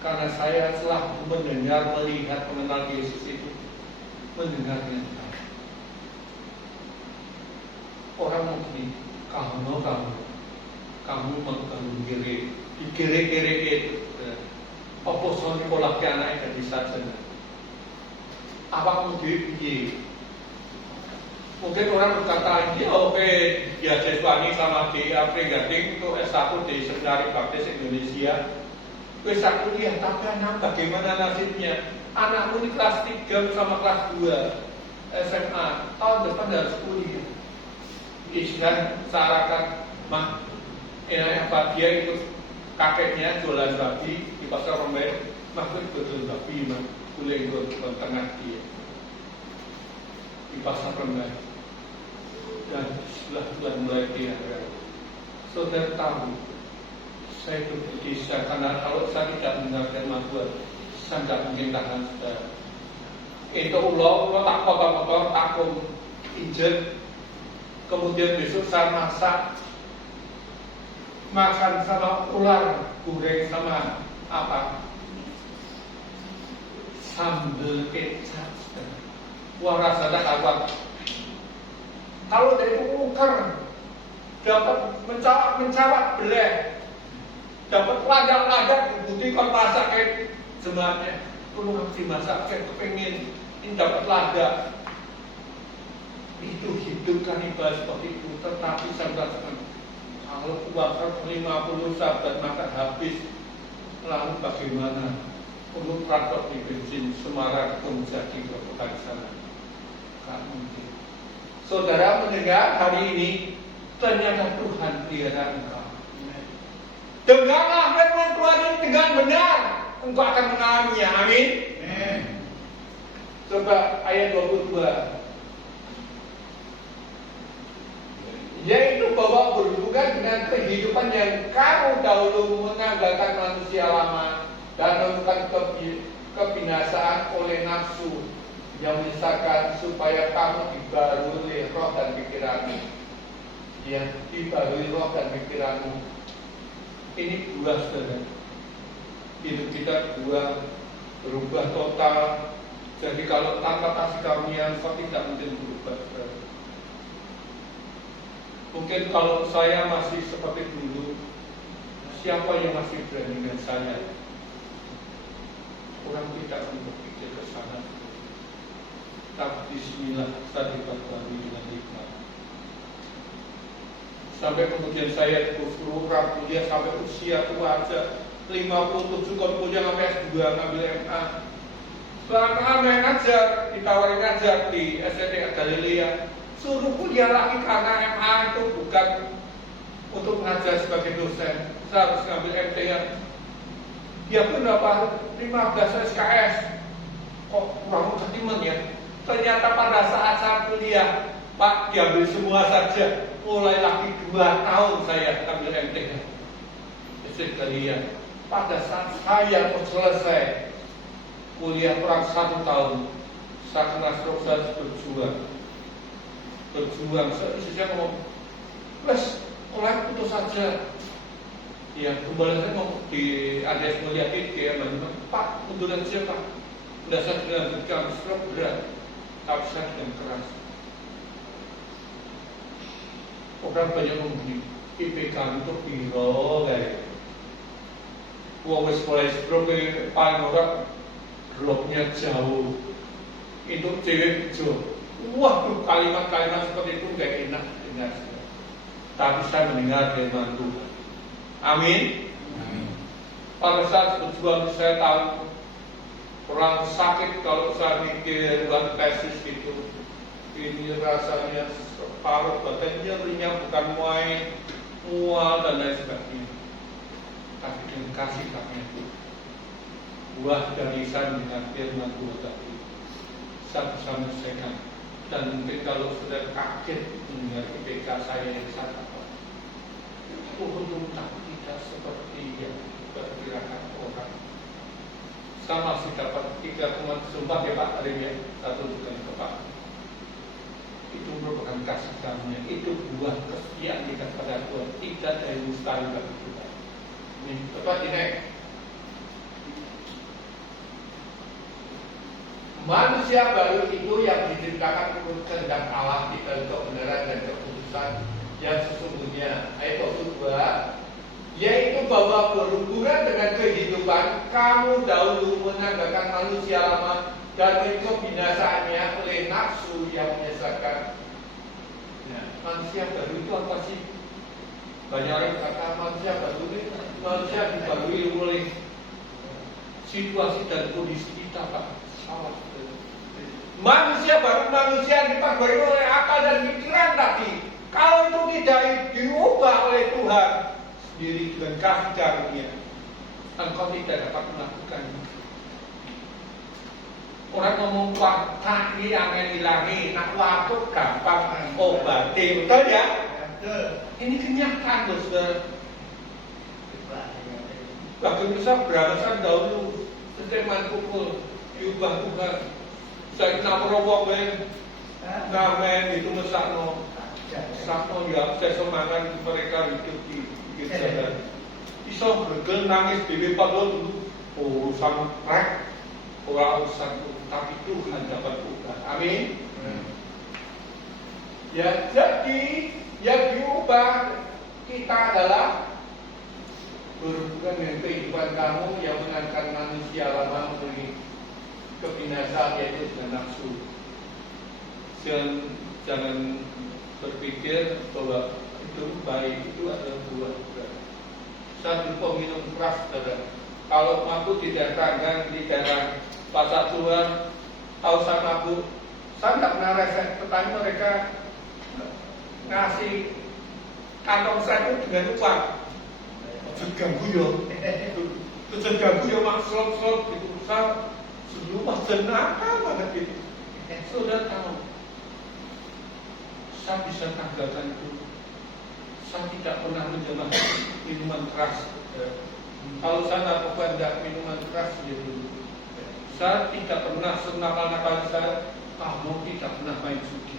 Karena saya telah mendengar, melihat, mengenal Yesus itu, mendengarnya. Orang mungkin kamu mau kiri, di kiri itu, apa soalnya kolak anak jadi sarjana? Apa kamu dipilih? Mungkin orang berkata, ini oke, beasiswa ini sama di Gading untuk S1 di Seminari Baptis Indonesia. Wes aku kuliah, tapi anak bagaimana nasibnya? Anakmu ini kelas 3 sama kelas 2 SMA, tahun depan harus kuliah. Istilah sarakan, mah, enaknya apa dia ikut kakeknya jualan babi di pasar Rombeng, mah ikut jualan babi, mah kuliah ikut tengah dia di pasar Rombeng. Dan setelah mulai dia, saudara tahu, saya berpisah karena kalau saya tidak mendengarkan Tuhan, saya tidak mungkin tahan saudara. Itu ulo tak potong-potong, takum, injet. Kemudian besok saya masak, makan sama ular, goreng sama apa? Sambal kecap. Wah rasanya kawan. Kalau dari itu uker, dapat mencawat beleh, dapat ladak bukti kon masak kayak sebenarnya. Kalau ngasih masak kayak kepengen ini dapat ladak. Itu hidup kanibal seperti itu. Tetapi saya katakan, kalau uang 50 sahabat makan habis, lalu bagaimana untuk traktor di bensin Semarang menjadi kota sana? Tak mungkin. Saudara mendengar hari ini, ternyata Tuhan pelihara engkau. Dengarlah firman Tuhan ini dengan benar, engkau akan mengalaminya. Amin. Coba ayat 22. Yaitu bahwa berhubungan dengan kehidupan yang kamu dahulu mengandalkan manusia lama dan menemukan kebinasaan oleh nafsu yang menyisakan supaya kamu dibarui roh dan pikiranmu. Ya, dibarui roh dan pikiranmu. Ini dua saudara. Hidup kita dua, berubah total. Jadi kalau tanpa kasih karunia kau tidak mungkin berubah. Mungkin kalau saya masih seperti dulu, siapa yang masih berani dengan saya? Orang tidak akan berpikir ke sana. Tapi bismillah, saya diperbarui dengan hikmat. Sampai kemudian saya disuruh orang kuliah sampai usia tua aja 57 kon kuliah sampai S2 ngambil MA. Selama ngajar, ditawarin ngajar di STT Galilea. Suruh kuliah lagi karena MA itu bukan untuk mengajar sebagai dosen. Saya harus ngambil MTH. Dia pun dapat 15 SKS. Kok kurang ketiman ya? Ternyata pada saat saya kuliah, Pak, diambil semua saja. Mulai lagi 2 tahun saya ambil MTH. Sekalian. Pada saat saya selesai kuliah kurang 1 tahun, saya kena stroke, saya berjuang, saya ngomong, wes, mulai putus saja. Ya, kembali saya ngomong di ADS Mulyadi, dia bilang, Pak, mundur aja Pak. Udah saya dilanjutkan, stroke berat, tapi saya dengan keras. Orang banyak ngomong, IPK itu piro, guys. Wong wis mulai stroke, paling ora dropnya jauh. Itu cewek hijau. Waduh, kalimat-kalimat seperti itu gak enak dengar. Tapi saya mendengar firman Tuhan. Amin. Pada saat berjuang saya tahu orang sakit kalau saya mikir buat tesis gitu. Ini rasanya separuh badan nyerinya bukan mual dan lain sebagainya. Tapi dengan kasih karunia itu, buah dari saya mendengar firman Tuhan tadi, saya bisa menyelesaikan. Dan mungkin kalau sudah kaget mendengar IPK saya yang sangat apa, Tuhan tak tidak seperti yang diperkirakan orang. Sama sih dapat 3,4 ya Pak hari ya, satu bulan ke Pak. Itu merupakan kasih karunia, itu buah kesetiaan kita pada Tuhan, tidak dari mustahil bagi kita. Ini tepat ini. Manusia baru itu yang diciptakan menurut kehendak Allah kita untuk kebenaran dan keputusan yang sesungguhnya. Ayat 2, yaitu bahwa berhubungan dengan kehidupan kamu dahulu menanggalkan manusia lama dan kebinasaannya oleh nafsu yang menyesatkan. Nah, manusia baru itu apa sih? Banyak orang kata manusia baru ini manusia dibarui oleh situasi dan kondisi kita, Pak. Salah. Manusia baru manusia yang diperbarui oleh akal dan pikiran tadi. Kalau itu tidak diubah oleh Tuhan sendiri dengan kasih karunia, engkau tidak dapat melakukannya. Orang ngomong kaki yang hilangi, nak waktu gampang obati, betul ya? Ini kenyataan, saudara. Bagi besar berangsang dahulu, setiap pukul diubah Tuhan. Saya kena merobok ngamen itu mesakno ya, saya semangat mereka hidup di sana. Iso bergel nangis dewi padahal dulu urusan rek, urusan tapi Tuhan dapat ubah. Amin. Ya, jadi yang diubah kita adalah berhubungan dengan kehidupan kamu yang menangkan manusia lama melalui kebinasaan, yaitu dengan nafsu. Jangan berpikir bahwa itu baik, itu adalah buah. Saya dulu minum keras, saudara. Kalau mabuk di daerah di daerah pasar Tuhan, haus mabuk, saya tidak pernah resep. Petani mereka ngasih kantong saya itu dengan uang. Terganggu ya, terganggu ya, mak slot gitu. Saya sebelum pasien nakal banget itu. Sudah tahu, saya bisa tanggalkan itu. Saya tidak pernah menjamah minuman keras. Kalau saya lakukan minuman keras dulu, saya tidak pernah senakal-nakal saya. Kamu tidak pernah main judi.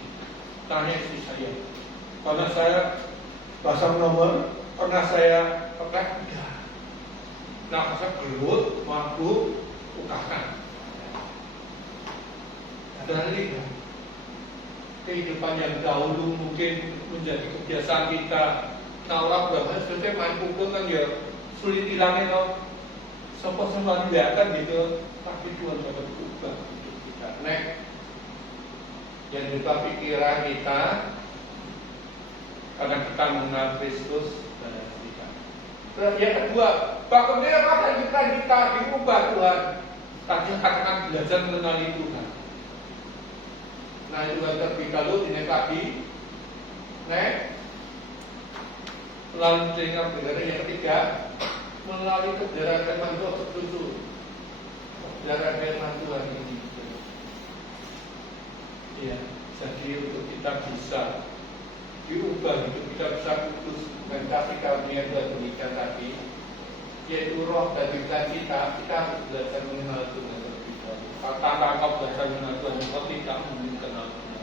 Tanya istri saya. Karena saya pasang nomor, pernah saya pakai tidak. Nah, saya gelut, mabuk, ukakan. Dari kehidupan yang dahulu mungkin menjadi kebiasaan kita. Nah, orang berapa sebetulnya main pukul kan ya sulit hilangin loh. Sempat dibiarkan gitu, tapi Tuhan dapat ubah hidup kita. Next, yang berubah pikiran kita karena kita mengenal Kristus dan kita. Yang kedua, bagaimana pikiran kita diubah Tuhan? Tadi akan belajar mengenali Tuhan. Nah, itu terlebih dahulu ini tadi. Next, lalu dengan benar yang ketiga, melalui kebenaran firman Tuhan tertuju. Kebenaran firman Tuhan ini. Ya, jadi untuk kita bisa diubah, hidup kita bisa kudus dengan kasih karunia Tuhan berikan tadi, yaitu roh dan pikiran kita harus belajar mengenal Tuhan terlebih dahulu. Tanpa engkau belajar mengenal Tuhan, engkau tidak mungkin kenal Tuhan.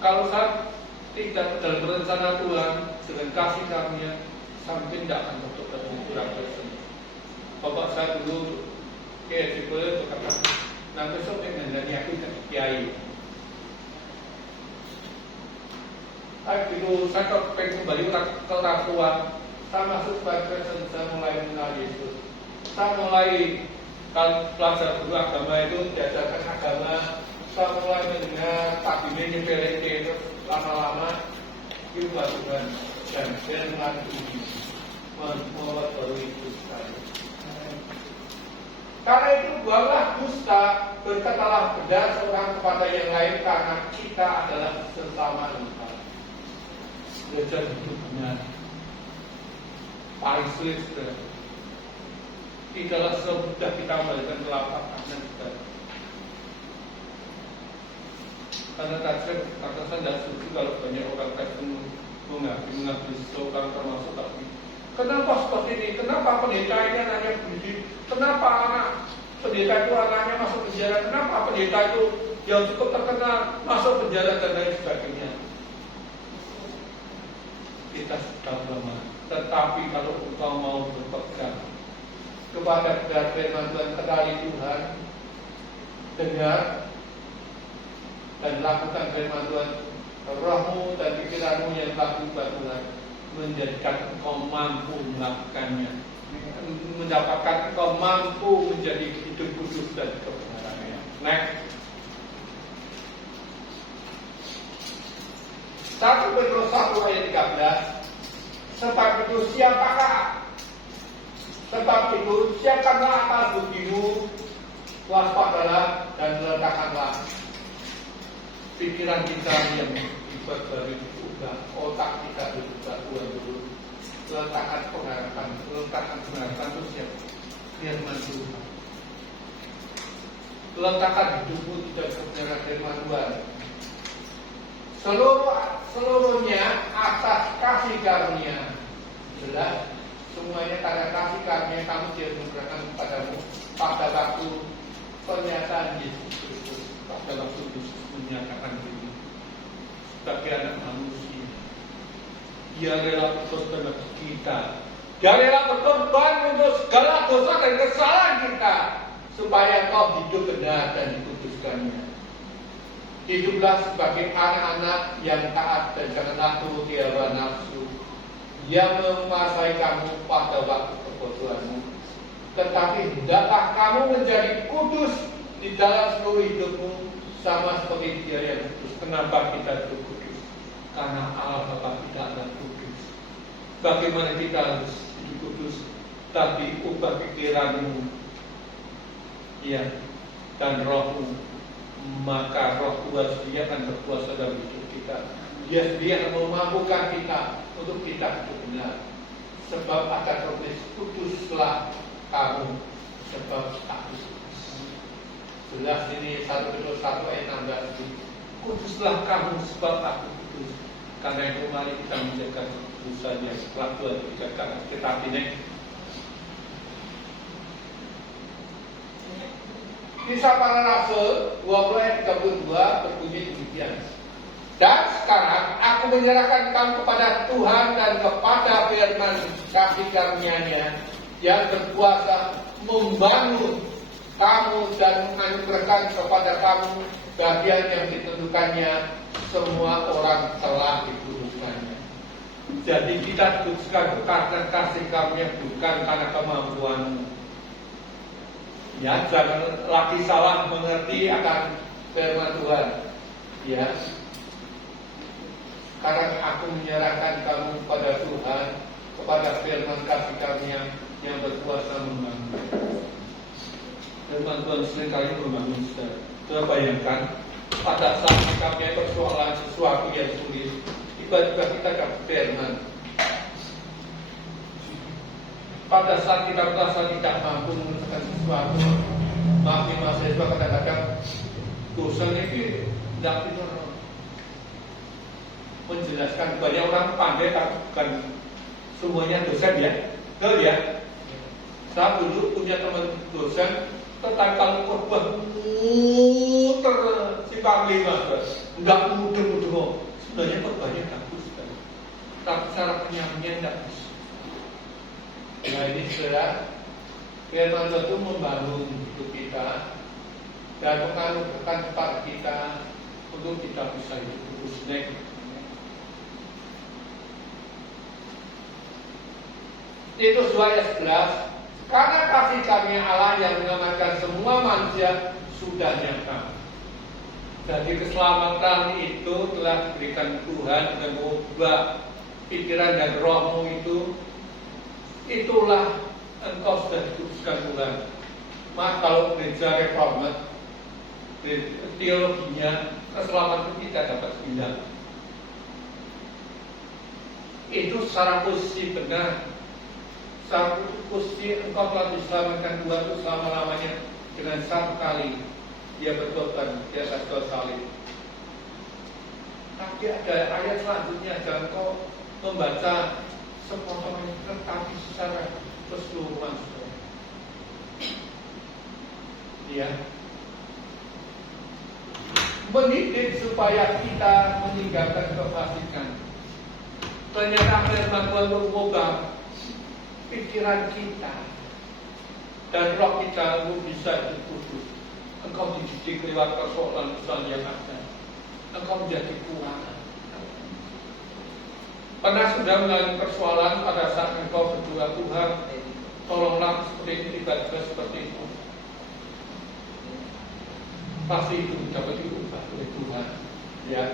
Kalau saya tidak dalam rencana Tuhan dengan kasih karunia, sampai tidak akan untuk kurang tersebut. Bapak saya dulu di Boyo berkata, nah besok mengendani aku jadi kiai. Begitu saya pengen kembali ke orang tua, saya masuk sebagai Kristen, saya mulai mengenal Yesus. Saya mulai kalau pelajar guru agama itu diajarkan agama, saya mulai mendengar takbirnya nyepelin, lama-lama diubah Tuhan dan firman Tuhan membuat baru itu sekali. Karena itu buanglah dusta, berkatalah benar seorang kepada yang lain, karena kita adalah sesama manusia. Belajar hidup benar, paling sulit. Tidaklah semudah kita memberikan telapak tangan kita. Karena kata saya tidak setuju kalau banyak orang Kristen mengerti slogan termasuk tapi kenapa seperti ini? Kenapa pendeta ini anaknya begitu? Kenapa anak pendeta itu anaknya masuk penjara? Kenapa pendeta itu yang cukup terkenal masuk penjara dan lain sebagainya? Kita sudah lama. Tetapi kalau engkau mau berpegang kepada firman Tuhan, kenali Tuhan, dengar dan lakukan firman Tuhan, rohmu dan pikiranmu yang lakukan Tuhan menjadikan engkau mampu melakukannya, mendapatkan engkau mampu menjadi hidup kudus dan kebenarannya. Next. 1 Petrus 1 ayat 13. Sebab itu siapakah? Sebab itu siapkanlah akal budimu, waspadalah dan letakkanlah pikiran kita yang diperbarui diubah, otak kita diubah dulu. Letakkan pengharapan itu siapa? Firman Tuhan. Letakkan hidupmu tidak kepada firman Tuhan. Seluruhnya atas kasih karunia. Jelas semuanya karena kasih karunia kamu dianugerahkan kepadamu pada waktu pernyataan Yesus Kristus, pada waktu Yesus menyatakan diri sebagai anak manusia. Dia rela berkorban bagi kita. Dia rela berkorban untuk segala dosa dan kesalahan kita, supaya kau hidup benar dan dikuduskannya. Hiduplah sebagai anak-anak yang taat dan janganlah turuti hawa nafsu yang menguasai kamu pada waktu kebodohanmu. Tetapi hendaklah kamu menjadi kudus di dalam seluruh hidupmu, sama seperti Dia yang kudus. Kenapa kita itu kudus? Karena Allah Bapa kita adalah kudus. Bagaimana kita harus hidup kudus? Tapi ubah pikiranmu, ya, dan rohmu, maka Roh Tuhan sendiri akan berkuasa dalam hidup kita. Dia sendiri akan memampukan kita untuk kita hidup benar. Sebab akan tertulis, kuduslah kamu, sebab aku kudus. Jelas ini 1 Petrus 1 ayat 16. Kuduslah kamu, sebab aku kudus. Karena itu mari kita menjaga kekudusan yang setelah Tuhan dijaga. Tetapi ini Kisah Para Rasul 20 ayat 32 berbunyi demikian. Dan sekarang aku menyerahkan kamu kepada Tuhan dan kepada firman kasih karunia-Nya yang berkuasa membangun kamu dan menganugerahkan kepada kamu bagian yang ditentukannya. Semua orang telah dikuduskannya. Jadi kita dikuduskan karena kasih karunia, bukan karena kemampuanmu. Ya, jangan lagi salah mengerti akan firman Tuhan. Ya, sekarang aku menyerahkan kamu kepada Tuhan, kepada firman kasih karunia yang berkuasa membangun. Firman Tuhan seringkali membangun saudara. Coba bayangkan pada saat kita punya persoalan sesuatu yang sulit, tiba-tiba kita dapat firman. Pada saat kita merasa tidak mampu menyelesaikan sesuatu, makin mahasiswa kadang-kadang dosen ini tidak bisa menjelaskan. Banyak orang pandai tapi bukan semuanya dosen ya, betul ya. Saya dulu punya teman dosen, tetapi kalau korban muter simpang 5, nggak muter-muter. Sebenarnya korbannya bagus kan, tapi cara penyampaian tidak bisa. Nah ini saudara, firman Tuhan itu membangun hidup kita dan menganugerahkan kepada kita untuk kita bisa hidup kudus. Itu ayat 11. Karena kasih karunia Allah yang menyelamatkan semua manusia sudah nyata. Jadi keselamatan itu telah diberikan Tuhan dengan mengubah pikiran dan rohmu itu. Itulah engkau sudah dikuduskan Tuhan. Maka kalau gereja reformat, teologinya keselamatan kita dapat pindah. Itu secara posisi benar. Secara posisi engkau telah diselamatkan Tuhan itu selama-lamanya dengan satu kali Dia berkorban di atas kayu salib. Tapi ada ayat selanjutnya, jangan kau membaca sepotong tetapi secara keseluruhan. Ya, mendidik supaya kita meninggalkan kefasikan. Ternyata firman Tuhan mengubah pikiran kita dan roh kita bisa dikudus. Engkau dididik lewat persoalan-persoalan yang ada. Engkau menjadi kuat. Pernah sudah mengalami persoalan pada saat engkau berdoa, Tuhan, tolonglah seperti ini, tiba-tiba seperti itu. Pasti itu dapat diubah oleh Tuhan, ya.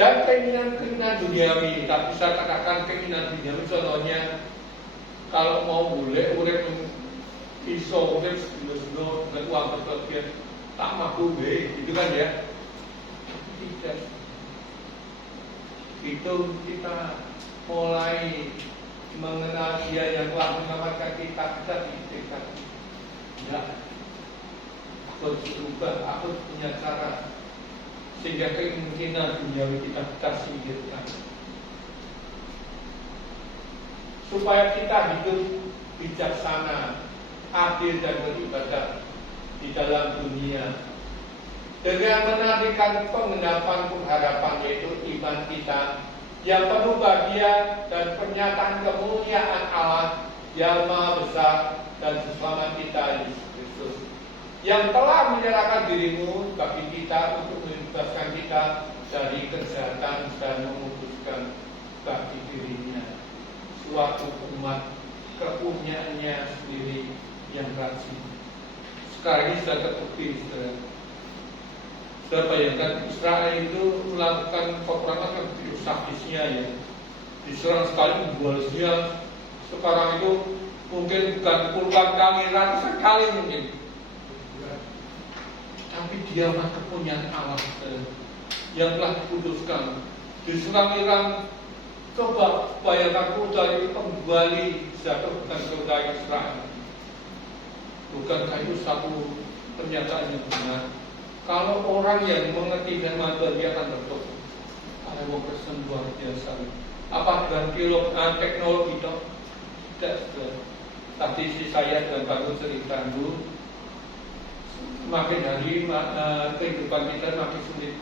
Dan keinginan-keinginan duniawi, tak bisa katakan keinginan duniawi. Contohnya, kalau mau boleh, urip iso urip sebelum dengan uang berlebihan, tak mampu gitu kan ya? Tidak. Itu kita mulai mengenal Dia yang telah menyelamatkan kita dididik. Ya. Aku berubah, aku punya cara sehingga kemungkinan duniawi kita singkirkan, supaya kita hidup bijaksana, adil dan beribadah di dalam dunia dengan menantikan penggenapan pengharapan, yaitu iman kita yang penuh bahagia dan pernyataan kemuliaan Allah yang Maha Besar dan Selamat kita Yesus Kristus, yang telah menyerahkan dirimu bagi kita untuk membebaskan kita dari kejahatan dan memutuskan bagi dirinya suatu umat kepunyaannya sendiri yang rajin. Sekarang ini sudah terbukti, saudara bayangkan Israel itu melakukan peperangan yang sadisnya ya, diserang sekali membualnya. Sekarang itu mungkin bukan puluhan kali, ratusan kali mungkin. Tapi dia kepunyaan Allah yang telah dikuduskan. Diserang Iran, coba bayangkan dari kembali jatuh bukan saudara Israel. Bukankah itu satu pernyataan yang benar? Kalau orang yang mengerti firman Tuhan, dia akan betul. Ada mau Kristen luar biasa. Apa dengan teknologi itu? Tidak. Tadi si saya dan baru cerita dulu. Makin hari kehidupan kita makin sulit.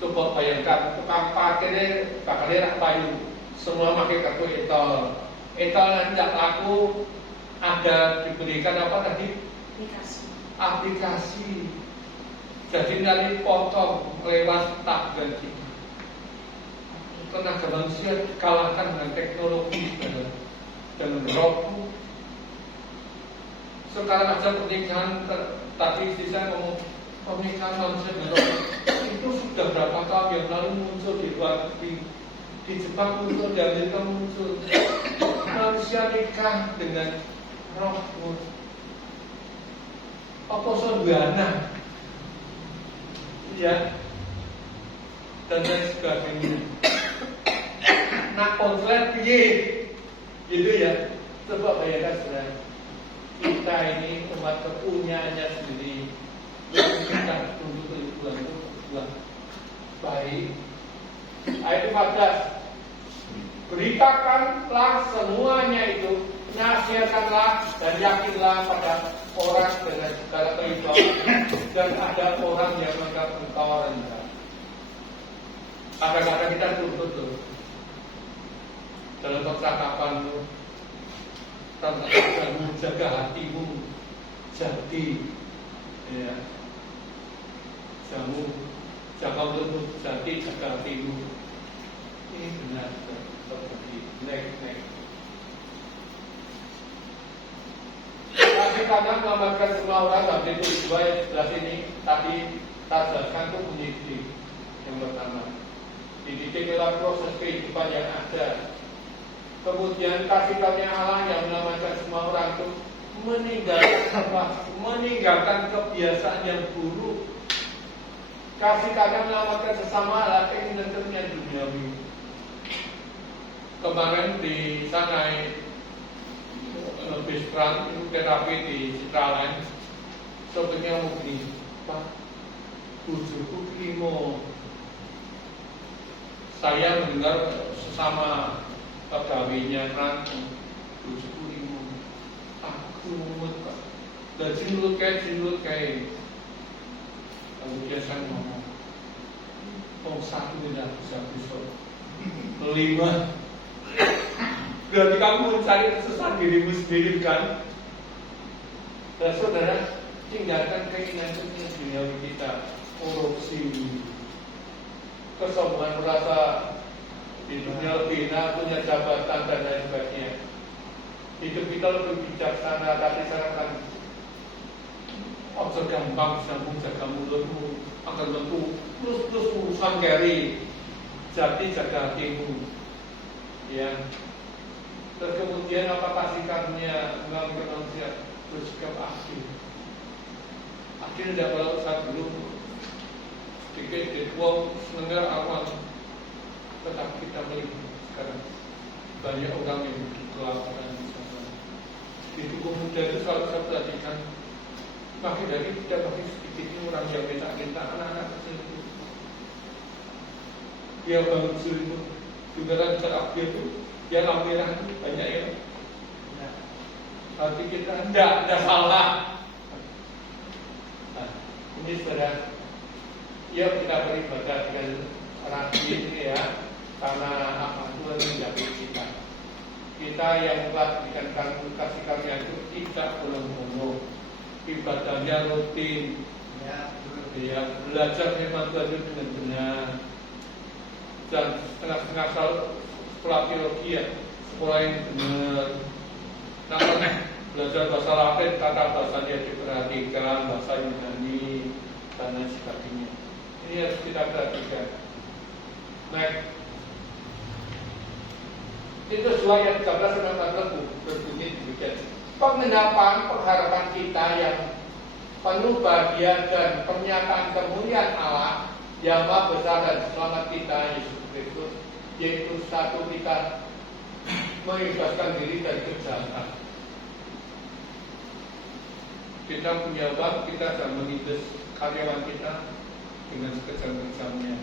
Coba bayangkan tukang parkirnya bakal rak payu, semua pakai kartu etol. Etol yang tidak laku ada diberikan apa tadi? Aplikasi. Jadi nanti potong lewat tak ganti. Tenaga manusia kalahkan dengan teknologi dan rohku. Sekarang aja pernikahan tadi saya ngomong pernikahan manusia dan roh itu sudah berapa tahun yang lalu muncul di luar negeri, di Jepang muncul, di Amerika muncul. Manusia nikah dengan roh. Apa soalnya? Ya, dan lain sebagainya. Nah, konslet piye, gitu ya. Coba bayangkan saudara, kita ini umat kepunyaannya sendiri, yang kita untuk Tuhan itu baik. Ayat 14, beritakanlah semuanya itu, nasihatkanlah dan yakinlah pada orang dengan segala keimanan, dan ada orang yang menganggap engkau rendah. Kadang-kadang kita tuntut dalam percakapanmu, tentang jaga hatimu, jadi, ya, jaga mulutmu, jadi jaga hatimu. Ini benar seperti next. Tapi kadang melamatkan semua orang, tapi itu dua yang sebelah sini. Tapi tak jelaskan itu mendidik. Yang pertama, dididik dalam proses kehidupan yang ada. Kemudian kasih karunia Allah yang menyelamatkan semua orang itu meninggalkan kebiasaan yang buruk. Kasih karunia menyelamatkan sesama adalah keinginan duniawi. Kemarin di sana lebih terang itu terapi di Citraland, sebetulnya begini, Pak, bujuku krimo saya mendengar sesama pegawainya rancang 70.000. Aku ngomong Pak, dan jinut kayak lalu dia saya ngomong, satu tidak bisa besok 5. Berarti kamu mencari kesesatan dirimu sendiri kan? Dan saudara, tinggalkan keinginan duniawi kita, korupsi, kesombongan merasa di dunia lebih enak, punya jabatan dan lain sebagainya. Hidup kita lebih bijaksana, tapi sekarang ojo gampang sambung jaga mulutmu, akan tentu terus urusan keri, jadi jaga hatimu, ya. Terus kemudian apakah sikapnya mengalami manusia bersikap adil? Adil tidak kalau saat dulu sedikit dituang senengah awal, tetapi kita melihat sekarang banyak orang yang kelaparan di sana. Di tubuh muda itu kalau saya perhatikan, makin dari tidak makin sedikit orang yang minta anak-anak kecil itu. Dia bangun selimut, juga terakhir itu, dia merah itu banyak ya. Hati kita tidak salah. Nah, ini saudara, ya kita beribadah dengan rajin ya, karena apa Tuhan menjaga kita. Kita yang telah diberikan kasih karunia itu tidak bolong-bolong, ibadahnya rutin, ya belajar firman Tuhan itu dengan benar, dan setengah-setengah sekolah teologi ya, sekolah yang benar. Namanya belajar bahasa Latin, kata bahasanya diperhatikan, bahasa Yunani dan lain sebagainya. Ini harus kita perhatikan. Next. Itu Joshua yang 13 berbunyi demikian. Pengharapan kita yang penuh bahagia dan pernyataan kemuliaan Allah yang Maha Besar dan Selamat kita Yesus Kristus, yaitu satu kita membebaskan diri dari kejahatan. Kita punya bank, kita akan menindas karyawan kita dengan sekejam-kejamnya.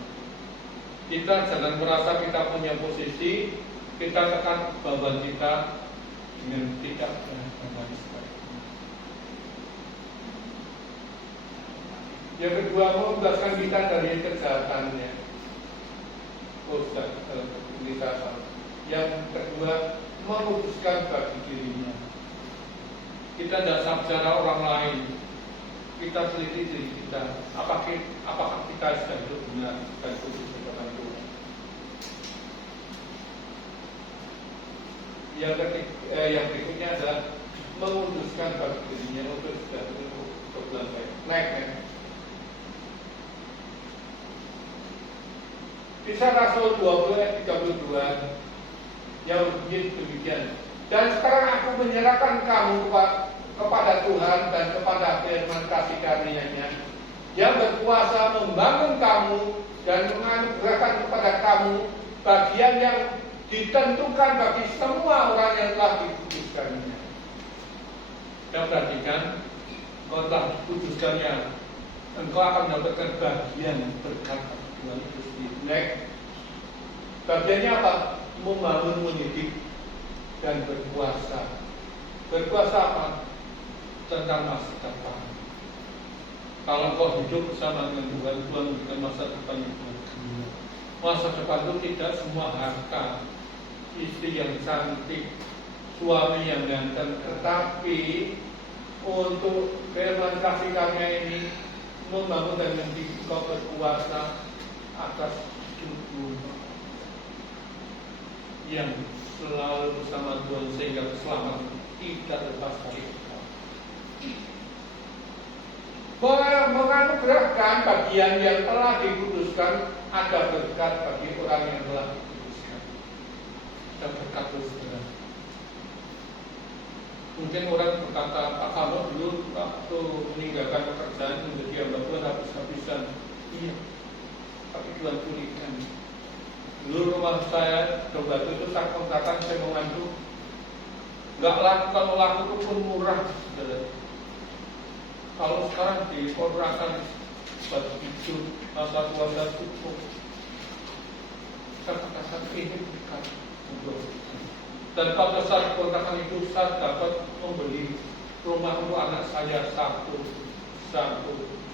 Kita jangan merasa kita punya posisi, kita tekan beban kita dengan tidak benar-benar sebagainya. Yang kedua, membebaskan kita dari kejahatannya. Yang kedua, memutuskan bagi dirinya. Kita tidak bicara orang lain, kita teliti diri kita. Apakah kita sudah hidup benar dan khusus kepada Tuhan? Yang berikutnya adalah memutuskan bagi dirinya untuk sudah untuk belajar. Naik. Kisah Rasul 20 ayat 32 yang berbunyi demikian. Dan sekarang aku menyerahkan kamu kepada Tuhan dan kepada firman kasih karunia-Nya yang berkuasa membangun kamu dan menganugerahkan kepada kamu bagian yang ditentukan bagi semua orang yang telah dikuduskannya. Dan perhatikan, kalau telah dikuduskannya, engkau akan mendapatkan bagian berkat Tuhan itu sendiri. Next. Bagiannya apa? Membangun, mendidik, dan berkuasa. Berkuasa apa? Tentang masa depan. Kalau kau hidup bersama dengan Tuhan, Tuhan memberikan masa depan yang bahagia. Masa depan itu tidak semua harta, istri yang cantik, suami yang ganteng, tetapi untuk firman kasih karunia ini membangun dan mendidik kau berkuasa atas hidupmu yang selalu bersama Tuhan sehingga keselamatan tidak lepas dari kau. Menganugerahkan bagian yang telah dikuduskan, ada berkat bagi orang yang telah dikuduskan. Ada berkat saudara. Mungkin orang berkata, Pak kamu dulu waktu meninggalkan pekerjaan menjadi hamba Tuhan habis-habisan. Iya, tapi Tuhan pulihkan. Dulu rumah saya coba itu saya kontrakan, saya mengandung, nggak laku, kalau laku itu pun murah. Kalau sekarang di kontrakan batu hijau, masa puasa cukup. saya katakan ini bukan untuk. Dan pada saat kontrakan itu saya dapat membeli rumah untuk anak saya satu.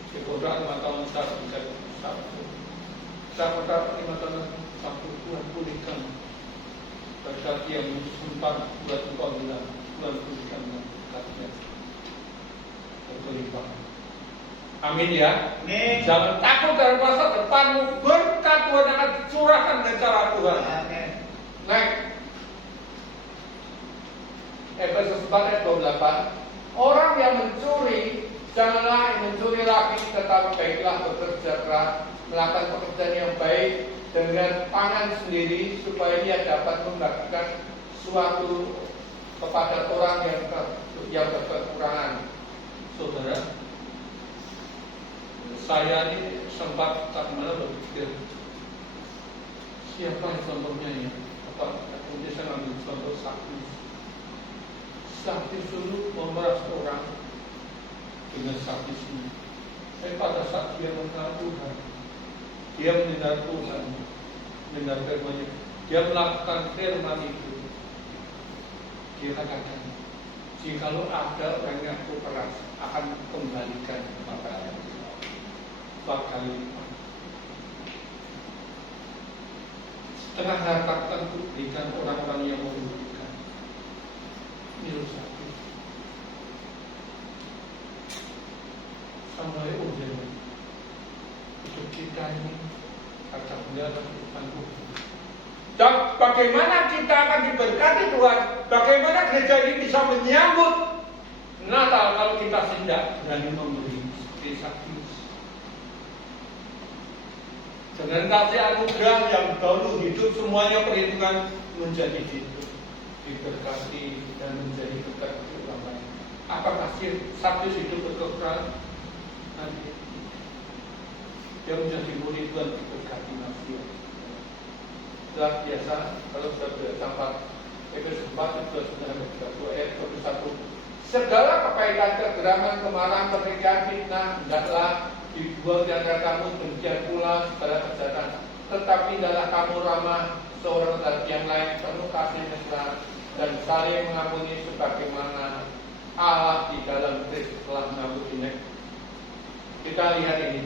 Di kontrak 5 tahun saya bisa satu. Saya kontrak 5 tahun satu Tuhan pulihkan. Berkat yang sempat buat engkau bilang, Tuhan pulihkan berkatnya. Berlimpah. Amin ya. Amin. Jangan takut dari masa depanmu, berkat Tuhan akan curahkan dengan cara Tuhan. Amin. Next. Efesus 4 ayat 28. Orang yang mencuri, janganlah mencuri lagi, tetapi baiklah bekerja keras, melakukan pekerjaan yang baik dengan tangan sendiri, supaya dia dapat membagikan suatu kepada orang yang berkekurangan. Saudara, saya ini sempat mana berpikir, siapa yang contohnya ya? Kemudian saya ambil contoh Sakti suruh memeras orang dengan sakti suruh. Tapi pada saat dia mengenal Tuhan, dia mendengar Tuhan, mendengar firman-Nya, dia melakukan firman itu, dia katakan, jikalau ada orang yang keras, akan kembalikan kepada Allah. 4 kali lipat. Setengah harta akan diberikan orang-orang yang membutuhkan. Ini sakit. Sampai udah hidup kita ini kata beliau tangguh. Dan bagaimana kita akan diberkati Tuhan? Bagaimana gereja ini bisa menyambut Natal kalau kita tidak berani memberi seperti Zakheus? Dengan kasih anugerah yang dahulu hidup semuanya perhitungan menjadi hidup, diberkati dan menjadi berkat untuk orang lain. Apakah Zakheus hidup berkekurangan? Nanti dia menjadi murid Tuhan, diberkati manusia. Sudah biasa kalau sudah bersampai Efesus 4 itu sudah ayat 21. Segala kepaitan, kegeraman, kemarahan, pertikaian, fitnah hendaklah dibuang di antara kamu, demikian pula segala kejahatan. Tetapi hendaklah kamu ramah seorang terhadap yang lain, penuh kasih mesra dan saling mengampuni sebagaimana Allah di dalam Kristus telah mengampuni. Kita lihat ini.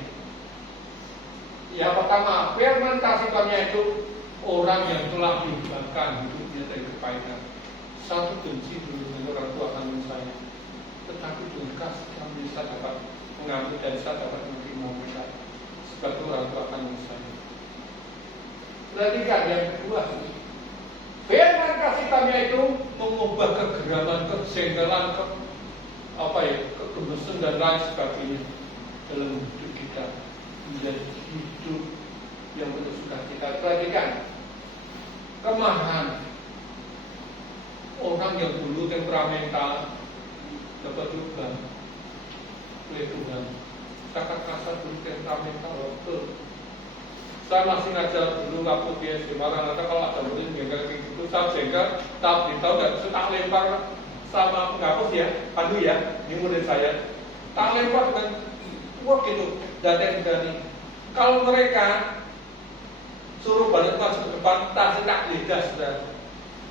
Yang pertama, firman kasih karunia itu orang yang telah diubahkan hidupnya dari kebaikan. Satu benci dulu dengan orang tua kandung saya, tetapi dengan kasih kami saya dapat mengampuni dan saya dapat menerima mereka sebagai orang tua kandung saya. Perhatikan yang kedua, firman kasih karunia itu mengubah kegeraman, kejengkelan, kegemesan dan lain sebagainya dalam hidup kita menjadi hidup yang penuh sukacita. Perhatikan kemarahan orang yang dulu temperamental dapat diubah oleh Tuhan. Sangat kasar dulu temperamental, betul. Saya masih ngajar dulu waktu di SMA, ternyata kalau ada murid jengkel kayak gitu, saya jengkel, tapi tahu nggak, tak lempar sama penghapus ya, padu ya, ini murid saya, tak lempar dengan wah gitu, dan berani. Kalau mereka suruh balik masuk ke depan, tak lidah sudah.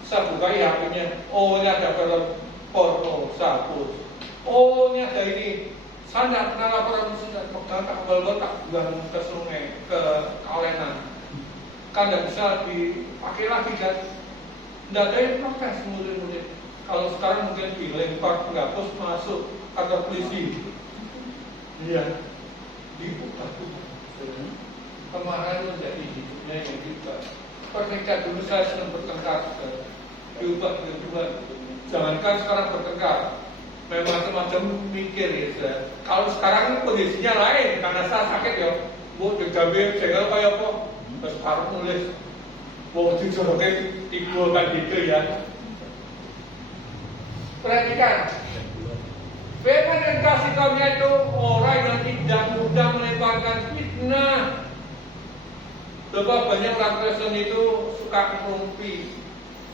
Saya buka HP-nya, oh ini ada film porno, saya hapus. Oh ini ada ini, saya tidak pernah laporan sudah pegang tak kembali tak buang ke sungai, ke kalenan. Kan tidak bisa dipakai lagi kan? Tidak ada yang protes murid-murid. Kalau sekarang mungkin dilempar penghapus masuk kantor polisi. Iya, dibuka. Kemarin menjadi hidupnya yang kita. Ketika dulu saya senang bertengkar, diubah dengan Tuhan. Jangankan sekarang bertengkar, memang macam-macam mikir ya. Kalau sekarang kondisinya lain, karena saya sakit ya. Bu digambil jengkel kayak apa? Terus sekarang nulis, mau dijorokin timbul kan gitu ya. Perhatikan, firman yang kasih karunia itu orang yang tidak mudah melemparkan fitnah. Sebab banyak orang Kristen itu suka merumpi.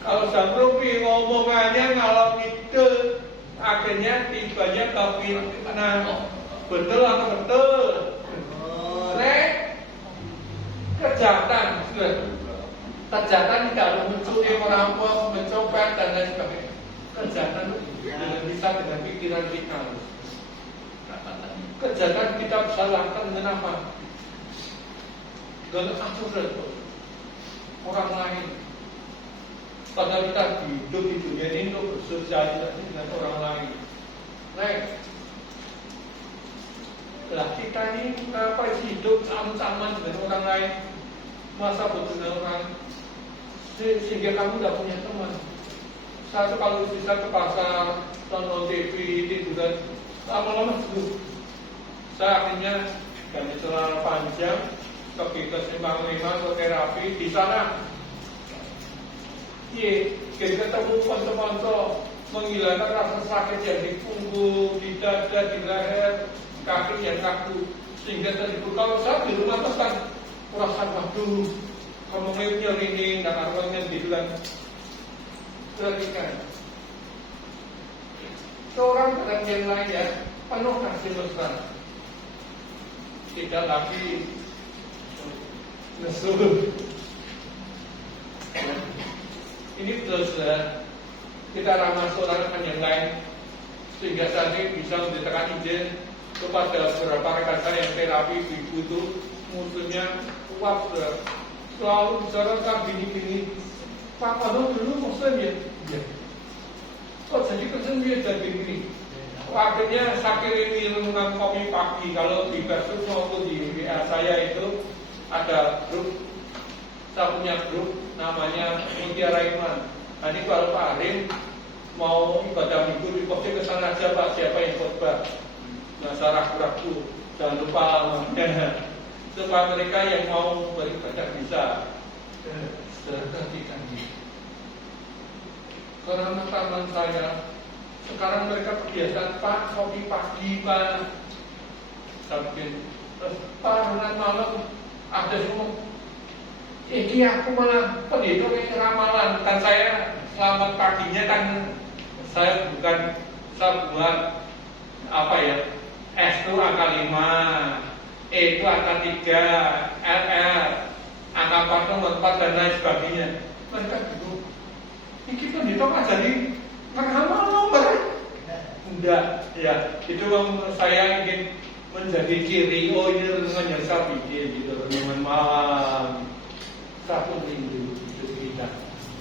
Kalau sudah merumpi ngomongannya ngalor ngidul, akhirnya tibanya ke fitnah. Betul atau betul? Kejahatan sudah. Kejahatan tidak mencuri, merampok, mencopet dan lain sebagainya. Kejahatan dengan bisa dengan pikiran kita. Kejahatan kita bisa lakukan dengan apa? Dengan aturan orang lain. Padahal kita hidup di dunia ini untuk bersosialisasi dengan orang lain. Lah kita ini apa hidup aman-aman dengan orang lain, masa dengan orang sehingga kamu tidak punya teman. Satu kalau bisa ke pasar, nonton TV, tiduran, lama-lama jenuh. Saya akhirnya dari celana panjang pergi ke Simpang 5 ke terapi di sana. Kita ketemu teman-teman menghilangkan rasa sakit yang di punggung, di dada, di leher, kaki yang kaku, sehingga tadi kalau saya di rumah terus kan perasaan waduh, kamu nyeri dan arwahnya bilang perhatikan. Seorang dengan yang lain ya penuh kasih mesra, tidak lagi nesul. Ini terus kita ramah seorang dengan yang lain, sehingga tadi bisa memberikan izin kepada beberapa rekan saya yang terapi ibu itu musuhnya kuat, selalu bicarakan gini-gini. Pak Pado dulu muslim ya? Iya. Kok jadi Kristen dia jadi gini? Akhirnya saya kirim dengan kopi pagi. Kalau di Facebook maupun di WA saya itu ada grup, saya punya grup namanya Mutiara Iman. Nanti kalau Pak Arim mau ibadah minggu di posting ke sana aja Pak, siapa yang khotbah. Nah, saya ragu-ragu, jangan lupa namanya. Supaya mereka yang mau beribadah bisa perhatikan ini. Karena teman saya sekarang mereka kebiasaan Pak kopi pagi Pak, sampai Pak malam ada semua. Aku malah pendeta ramalan kan saya selamat paginya kan saya buat apa ya, S itu angka 5, E itu angka 3, LR angka 4 nomor 4 dan lain sebagainya. Mereka bingung, ini pendeta kan jadi ngeramal nomor. Enggak, ya itu saya ingin menjadi ciri, oh ini dengan saya bikin gitu teman malam. Satu minggu hidup kita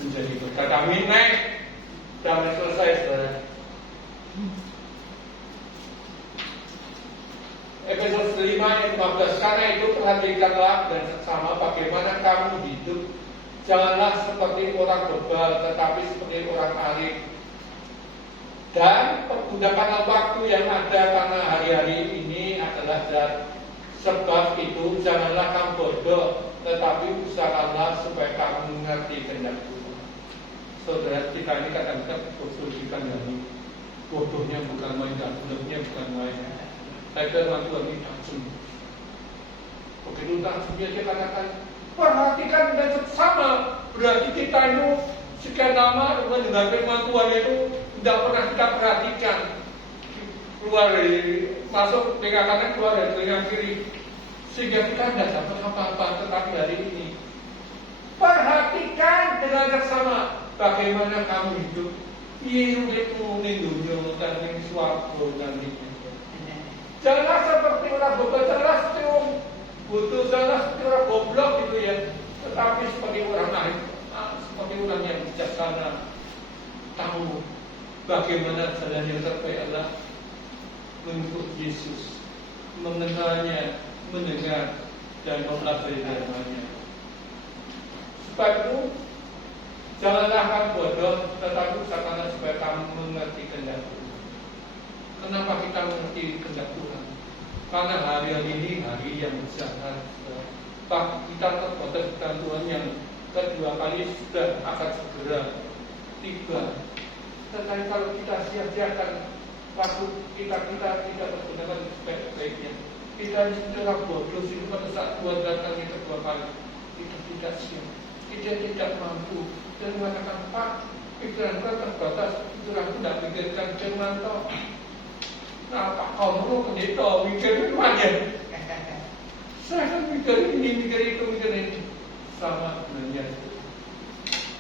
menjadi berkat. Amin, naik. Jangan selesai, saudara. Efesus 5 ayat 15. Karena itu perhatikanlah dan sama bagaimana kamu hidup. Janganlah seperti orang bebal, tetapi seperti orang alim. Dan pergunakanlah waktu yang ada karena hari-hari ini adalah jahat. Sebab itu janganlah kamu bodoh, tetapi usahakanlah supaya kamu mengerti kehendak Tuhan. Saudara, kita ini kadang-kadang bodoh dikandani. Bodohnya bukan main, dan bulatnya bukan main. Saya firman Tuhan ini tajam. Begitu tajamnya dia katakan, perhatikan dan sama. Berarti kita itu sekian lama mendengar firman Tuhan itu tidak pernah kita perhatikan. Keluar dari masuk telinga kanan, keluar dari telinga kiri, sehingga kita tidak dapat apa-apa. Tetapi hari ini perhatikan dengan seksama bagaimana kamu hidup. Uripmu ning dunya dan ning swarga nanti. Janganlah seperti orang bebal, janganlah seperti orang bodoh, janganlah seperti orang goblok gitu ya. Tetapi seperti orang lain, seperti orang yang bijaksana, tahu bagaimana jalan yang terbaik adalah mengikut Yesus, mengenalnya, mendengar dan mempelajari firman-Nya. Sebab itu janganlah kamu bodoh, tetapi usahakanlah supaya kamu mengerti kehendak Tuhan. Kenapa kita mengerti kehendak Tuhan? Karena hari ini hari yang besar. Kita terbatas dengan Tuhan yang kedua kali sudah akan segera tiba. Tetapi kalau kita sia-siakan waktu kita tidak menggunakan sebaik-baiknya, kita secara bodoh sih pada saat Tuhan datang yang kedua kali kita tidak siap, kita tidak mampu dan mengatakan Pak, pikiranku terbatas, pikiranku tidak pikirkan firman toh. Nah Pak, kamu pendeta mikir firman ya? Saya kan mikir ini, mikir itu, mikir ini. Sama sebenarnya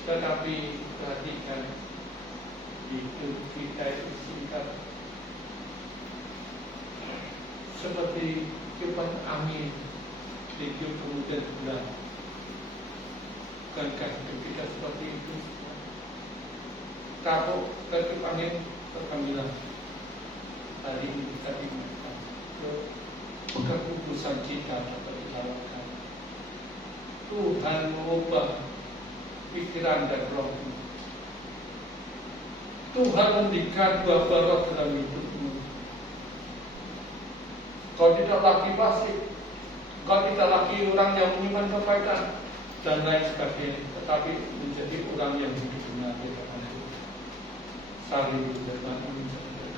Tetapi perhatikan, hidup kita itu singkat, seperti tiupan angin tiup kemudian pulang. Bukankah hidup kita seperti itu? Kalau tiup angin terkamilah, hari ini kita ingatkan keputusan kita dapat dilakukan. Tuhan mengubah pikiran dan rohmu. Tuhan memberikan buah-buah roh dalam hidupmu. Kau tidak lagi fasik, kau tidak lagi orang yang beriman kepada dan lain sebagainya, tetapi menjadi orang yang hidup benar di hadapan Tuhan. Saling berjamaah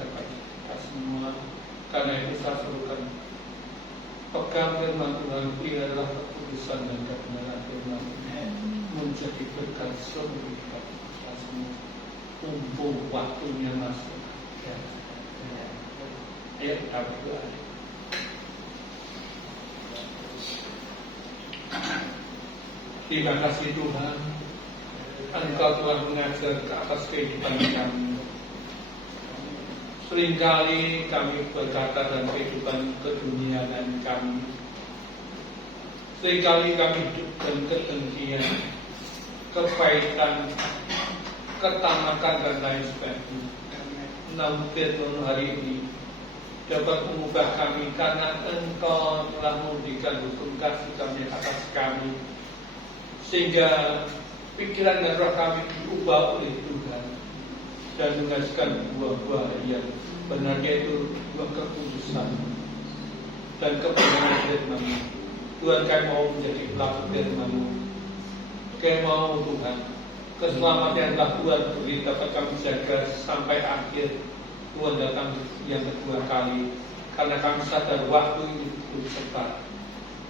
kepada kita semua. Karena itu saya serukan, pegang firman Tuhan, ini adalah keputusan dan kebenaran firman Tuhan menjadi berkat seluruh hidup kita semua. Mumpung waktunya masuk. Ayo kita berdoa. Terima kasih Tuhan, Engkau telah mengajar ke atas kehidupan kami. Seringkali kami berkata dan kehidupan keduniaan kami. Seringkali kami hidup dalam kedengkian, kepahitan, ketamakan dan lain sebagainya. Namun Firman hari ini dapat mengubah kami karena Engkau telah memberikan hukum kasih kami atas kami, sehingga pikiran dan roh kami diubah oleh Tuhan dan menghasilkan buah-buah yang benarnya itu buah kekudusan dan kebenaran firman-Mu. Tuhan, kami mau menjadi pelaku firman-Mu. Kami mau Tuhan, keselamatan yang telah Tuhan beri dapat kami jaga sampai akhir Tuhan datang yang kedua kali. Karena kami sadar waktu ini belum cepat,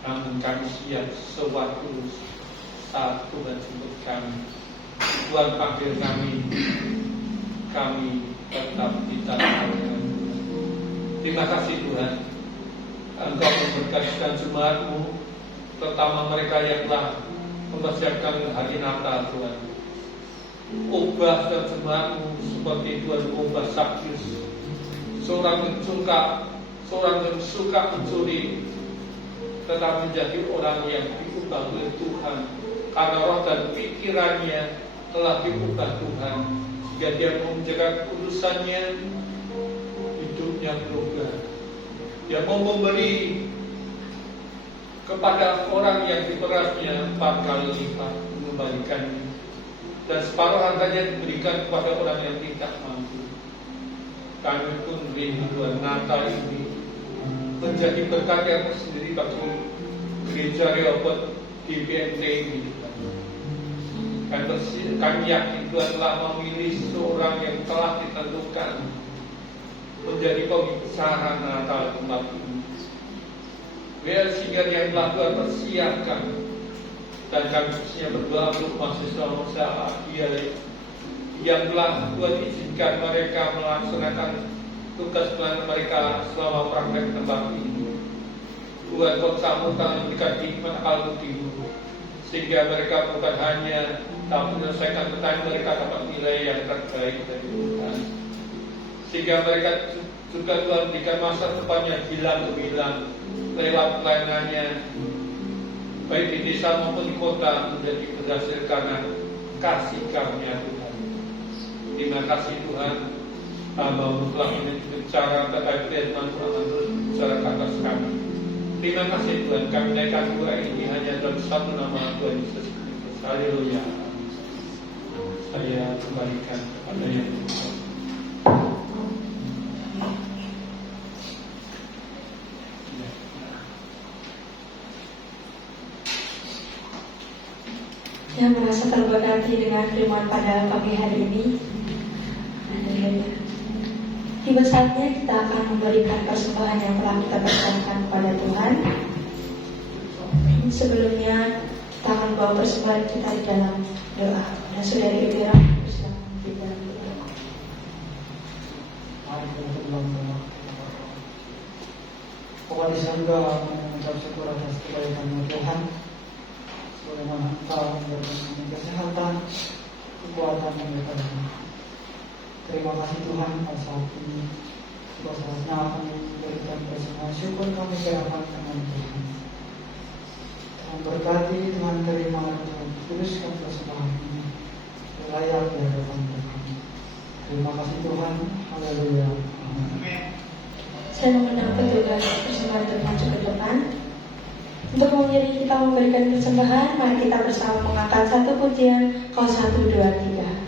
namun kami siap sewaktu saat Tuhan jemput kami. Tuhan panggil kami tetap ditaati. Terima kasih Tuhan, Engkau memberkati jemaat-Mu, terutama mereka yang telah mempersiapkan hari Natal Tuhan. Ubah dan jemaat-Mu seperti Tuhan ubah Sakyus, seorang yang suka mencuri, tetapi menjadi orang yang diubah oleh Tuhan karena roh dan pikirannya telah diubah Tuhan, sehingga dia mau menjaga kekudusannya, hidupnya berubah. Dia mau memberi kepada orang yang diperasnya 4 kali lipat, mengembalikannya, dan separuh harganya diberikan kepada orang yang tidak mampu. Kami pun rindu Tuhan, Natal ini menjadi berkat yang tersendiri bagi gereja Rehoboth di BNT ini. Kami yakin Tuhan telah memilih seorang yang telah ditentukan menjadi pembicara Natal tempat ini. Biar sehingga yang telah Tuhan persiapkan, dan kami khususnya berdoa untuk mahasiswa yang telah Tuhan izinkan mereka melaksanakan tugas pelayanan mereka selama praktek tempat ini. Tuhan kau sambutkan memberikan hikmat akal budimu, sehingga mereka bukan hanya dapat menyelesaikan pertanyaan, mereka dapat nilai yang terbaik dari Tuhan, sehingga mereka juga Tuhan berikan masa depannya bilang gemilang lewat pelayanannya, baik di desa maupun di kota, menjadi berhasil karena kasih karunia Tuhan. Terima kasih Tuhan, hamba-Mu telah berbicara terkait firman Tuhan terus bicara ke atas kami. Terima kasih Tuhan, kami naikkan doa ini hanya dalam satu nama Tuhan Yesus Kristus. Haleluya. Saya kembalikan kepada yang Tuhan. Yang merasa terberkati dengan firman pada pagi hari ini, tiba saatnya kita akan memberikan persembahan yang telah kita persembahkan kepada Tuhan. Sebelumnya kita akan bawa persembahan kita di dalam doa. Dan saudari Ibira bersama di dalam doa. Mari kita dalam doa. Bapa di surga, mengucap syukur atas kebaikan Tuhan. Sebagaimana Engkau memberikan kami kesehatan, kekuatan daripada Tuhan. Terima kasih Tuhan pada saat ini. Sudah saatnya kami memberikan persembahan syukur kami serahkan dengan Tuhan. Tuhan berkati, Tuhan terima, Tuhan teruskan persembahan ini layak di hadapan Tuhan. Terima kasih Tuhan. Haleluya. Amin. Saya mengundang petugas persembahan untuk maju ke depan. Untuk mengiringi kita memberikan persembahan, mari kita bersama mengangkat satu pujian, Kau 1, 2, 3.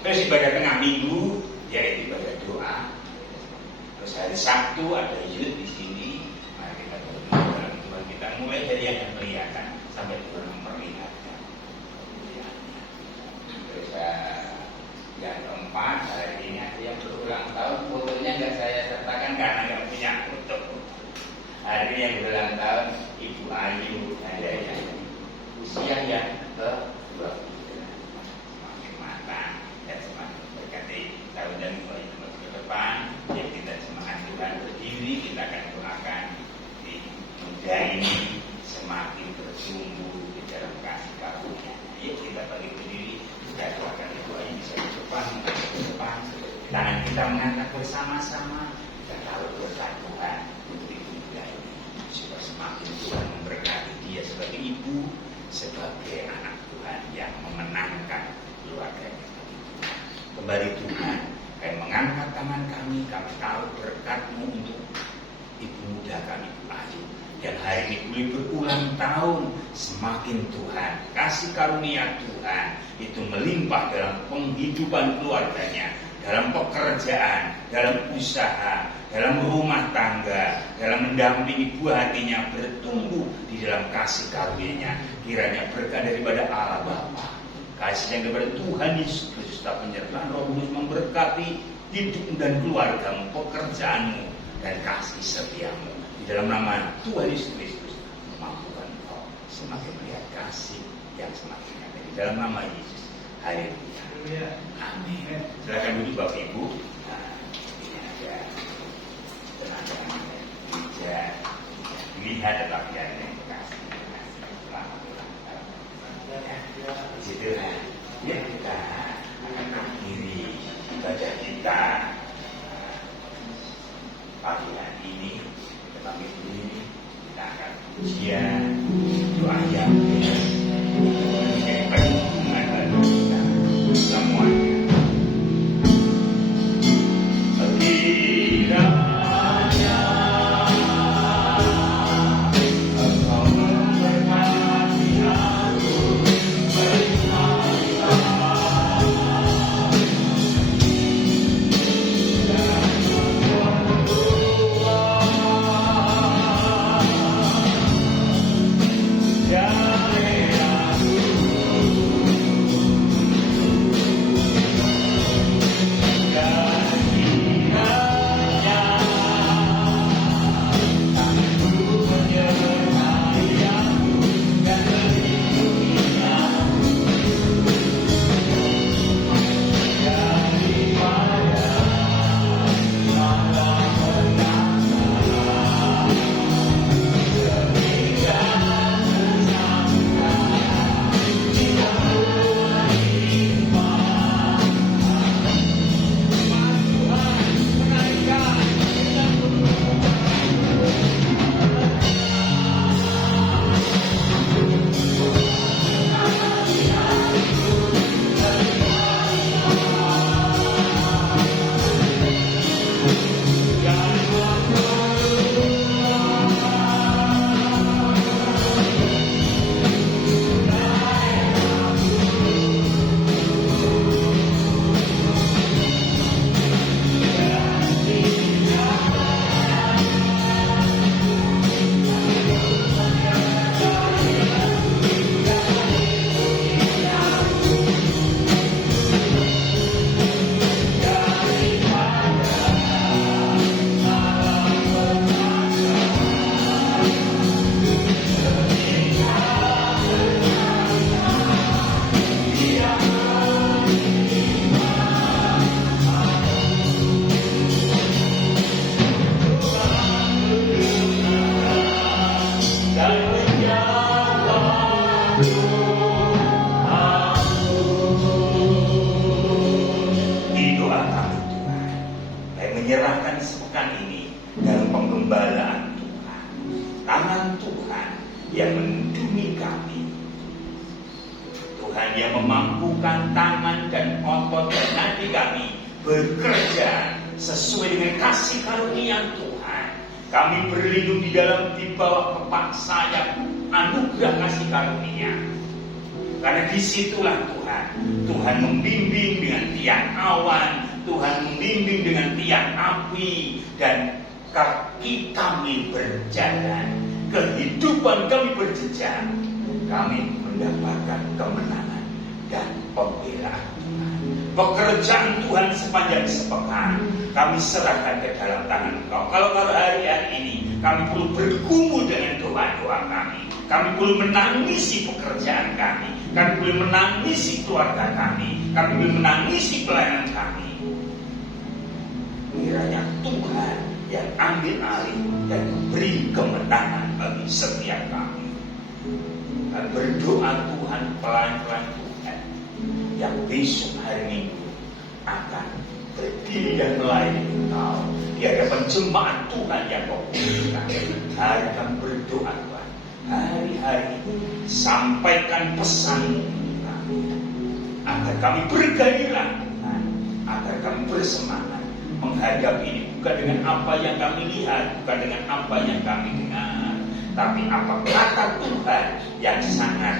Terus ibadah tengah minggu yaitu ibadah doa. Terus hari Sabtu ada yud di sini. Mari kita berdoa dalam Tuhan kita mulai dari yang kelihatan sampai Tuhan memperlihatkan. Terus yang keempat hari ini ada yang berulang tahun. Fotonya nggak saya sertakan karena nggak punya foto. Hari ini yang berulang tahun Ibu Ayu ada yang usia yang ke-20. Tahun dan ke depan yang kita semangat Tuhan berdiri, kita akan doakan di muda ini semakin bertumbuh di dalam kasih karunia. Yuk ibu sebagai anak Tuhan yang memenangkan keluarganya. Kembali Tuhan, kami mengangkat tangan kami tahu berkat-Mu untuk ibu muda kami, Ibu Ayu. Dan hari ini boleh berulang tahun, semakin Tuhan, kasih karunia Tuhan itu melimpah dalam penghidupan keluarganya, dalam pekerjaan, dalam usaha, dalam rumah tangga, dalam mendampingi buah hatinya bertumbuh di dalam kasih karunia-Nya. Kiranya berkat daripada Allah Bapa, kasih yang daripada Tuhan Yesus Kristus, penyertaan Roh Kudus memberkati hidup dan keluargamu, pekerjaanmu, dan kasih setiamu. Di dalam nama Tuhan Yesus Kristus, memampukan engkau semakin melihat kasih yang semakin nyata. Di dalam nama Yesus, haleluya. Amin. Silakan duduk Bapak Ibu. Nah, ini ada tenaga gereja. Lihat tetapi ada yang kasih. Selamat ulang tahun. Di situ ya kita akan akhiri ibadah kita pagi hari ini. Tetapi ini kita akan ujian doa yang menjadi perhubungan bagi kita semuanya. Kiranya Engkau memberkati aku, menyerahkan sepekan ini dalam penggembalaan Tuhan. Tangan Tuhan yang melindungi kami. Tuhan yang memampukan tangan dan otot dan hati kami bekerja sesuai dengan kasih karunia Tuhan. Kami berlindung di bawah kepak sayap anugerah kasih karunia. Karena disitulah Tuhan membimbing dengan tiang awan, Tuhan membimbing dengan tiang api, dan kaki kami berjalan, kehidupan kami berjejak, kami mendapatkan kemenangan dan pembelaan Tuhan. Pekerjaan Tuhan sepanjang sepekan kami serahkan ke dalam tangan Engkau. Kalau hari-hari ini kami perlu bergumul dengan doa-doa kami perlu menangisi pekerjaan kami perlu menangisi keluarga kami perlu menangisi pelayanan kami. Kiranya Tuhan yang ambil alih dan beri kemenangan bagi setiap kami. Dan berdoa Tuhan pelayan-pelayan Tuhan yang besok hari Minggu akan berdiri dan melayani Engkau di hadapan jemaat Tuhan yang Kau pilihkan. Hari kami berdoa Tuhan, hari-hari sampaikan pesan kami, agar kami bergairah, agar kami bersemangat menghadapi ini, bukan dengan apa yang kami lihat, bukan dengan apa yang kami dengar, tapi apa kata Tuhan yang sangat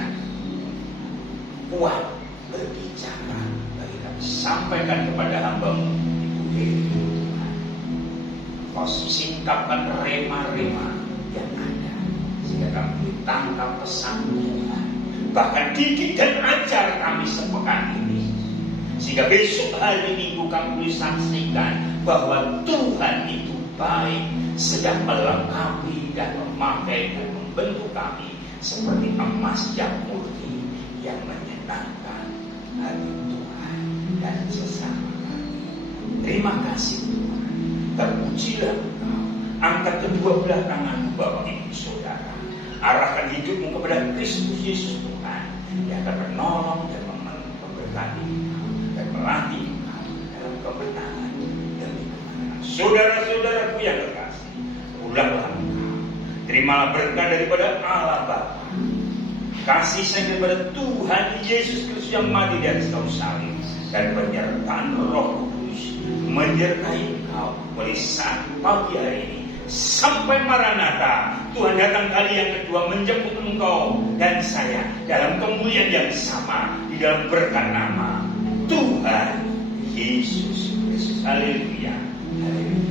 kuat berbicara bagi kami. Sampaikan kepada hamba-Mu Ibu Heri, Tuhan. Kau singkapkan rema-rema yang ada, sehingga kami tangkap pesan Tuhan. Bahkan didik dan ajar kami sepekan ini, sehingga besok hari Minggu kami boleh saksikan bahwa Tuhan itu baik, sedang melengkapi dan memakai dan membentuk kami seperti emas yang murni yang menyenangkan hati Tuhan dan sesama kami. Terima kasih Tuhan. Terpujilah Engkau. Angkat kedua belah tangan Bapak Ibu Saudara. Arahkan hidupmu kepada Kristus Yesus Tuhan, yang akan menolong dan memberkati engkau dan melatih engkau dalam kebenaran demi kebenaran. Saudara-saudaraku yang terkasih, ulanglah engkau. Terimalah berkat daripada Allah Bapa, kasih sayang daripada Tuhan Yesus Kristus yang mati di atas kayu salib, dan penyertaan Roh Kudus menyertai engkau mulai saat pagi hari ini sampai Maranatha. Tuhan datang kali yang kedua menjemput engkau dan saya dalam kemuliaan yang sama di dalam berkat nama Tuhan Yesus Kristus. Haleluya. Haleluya.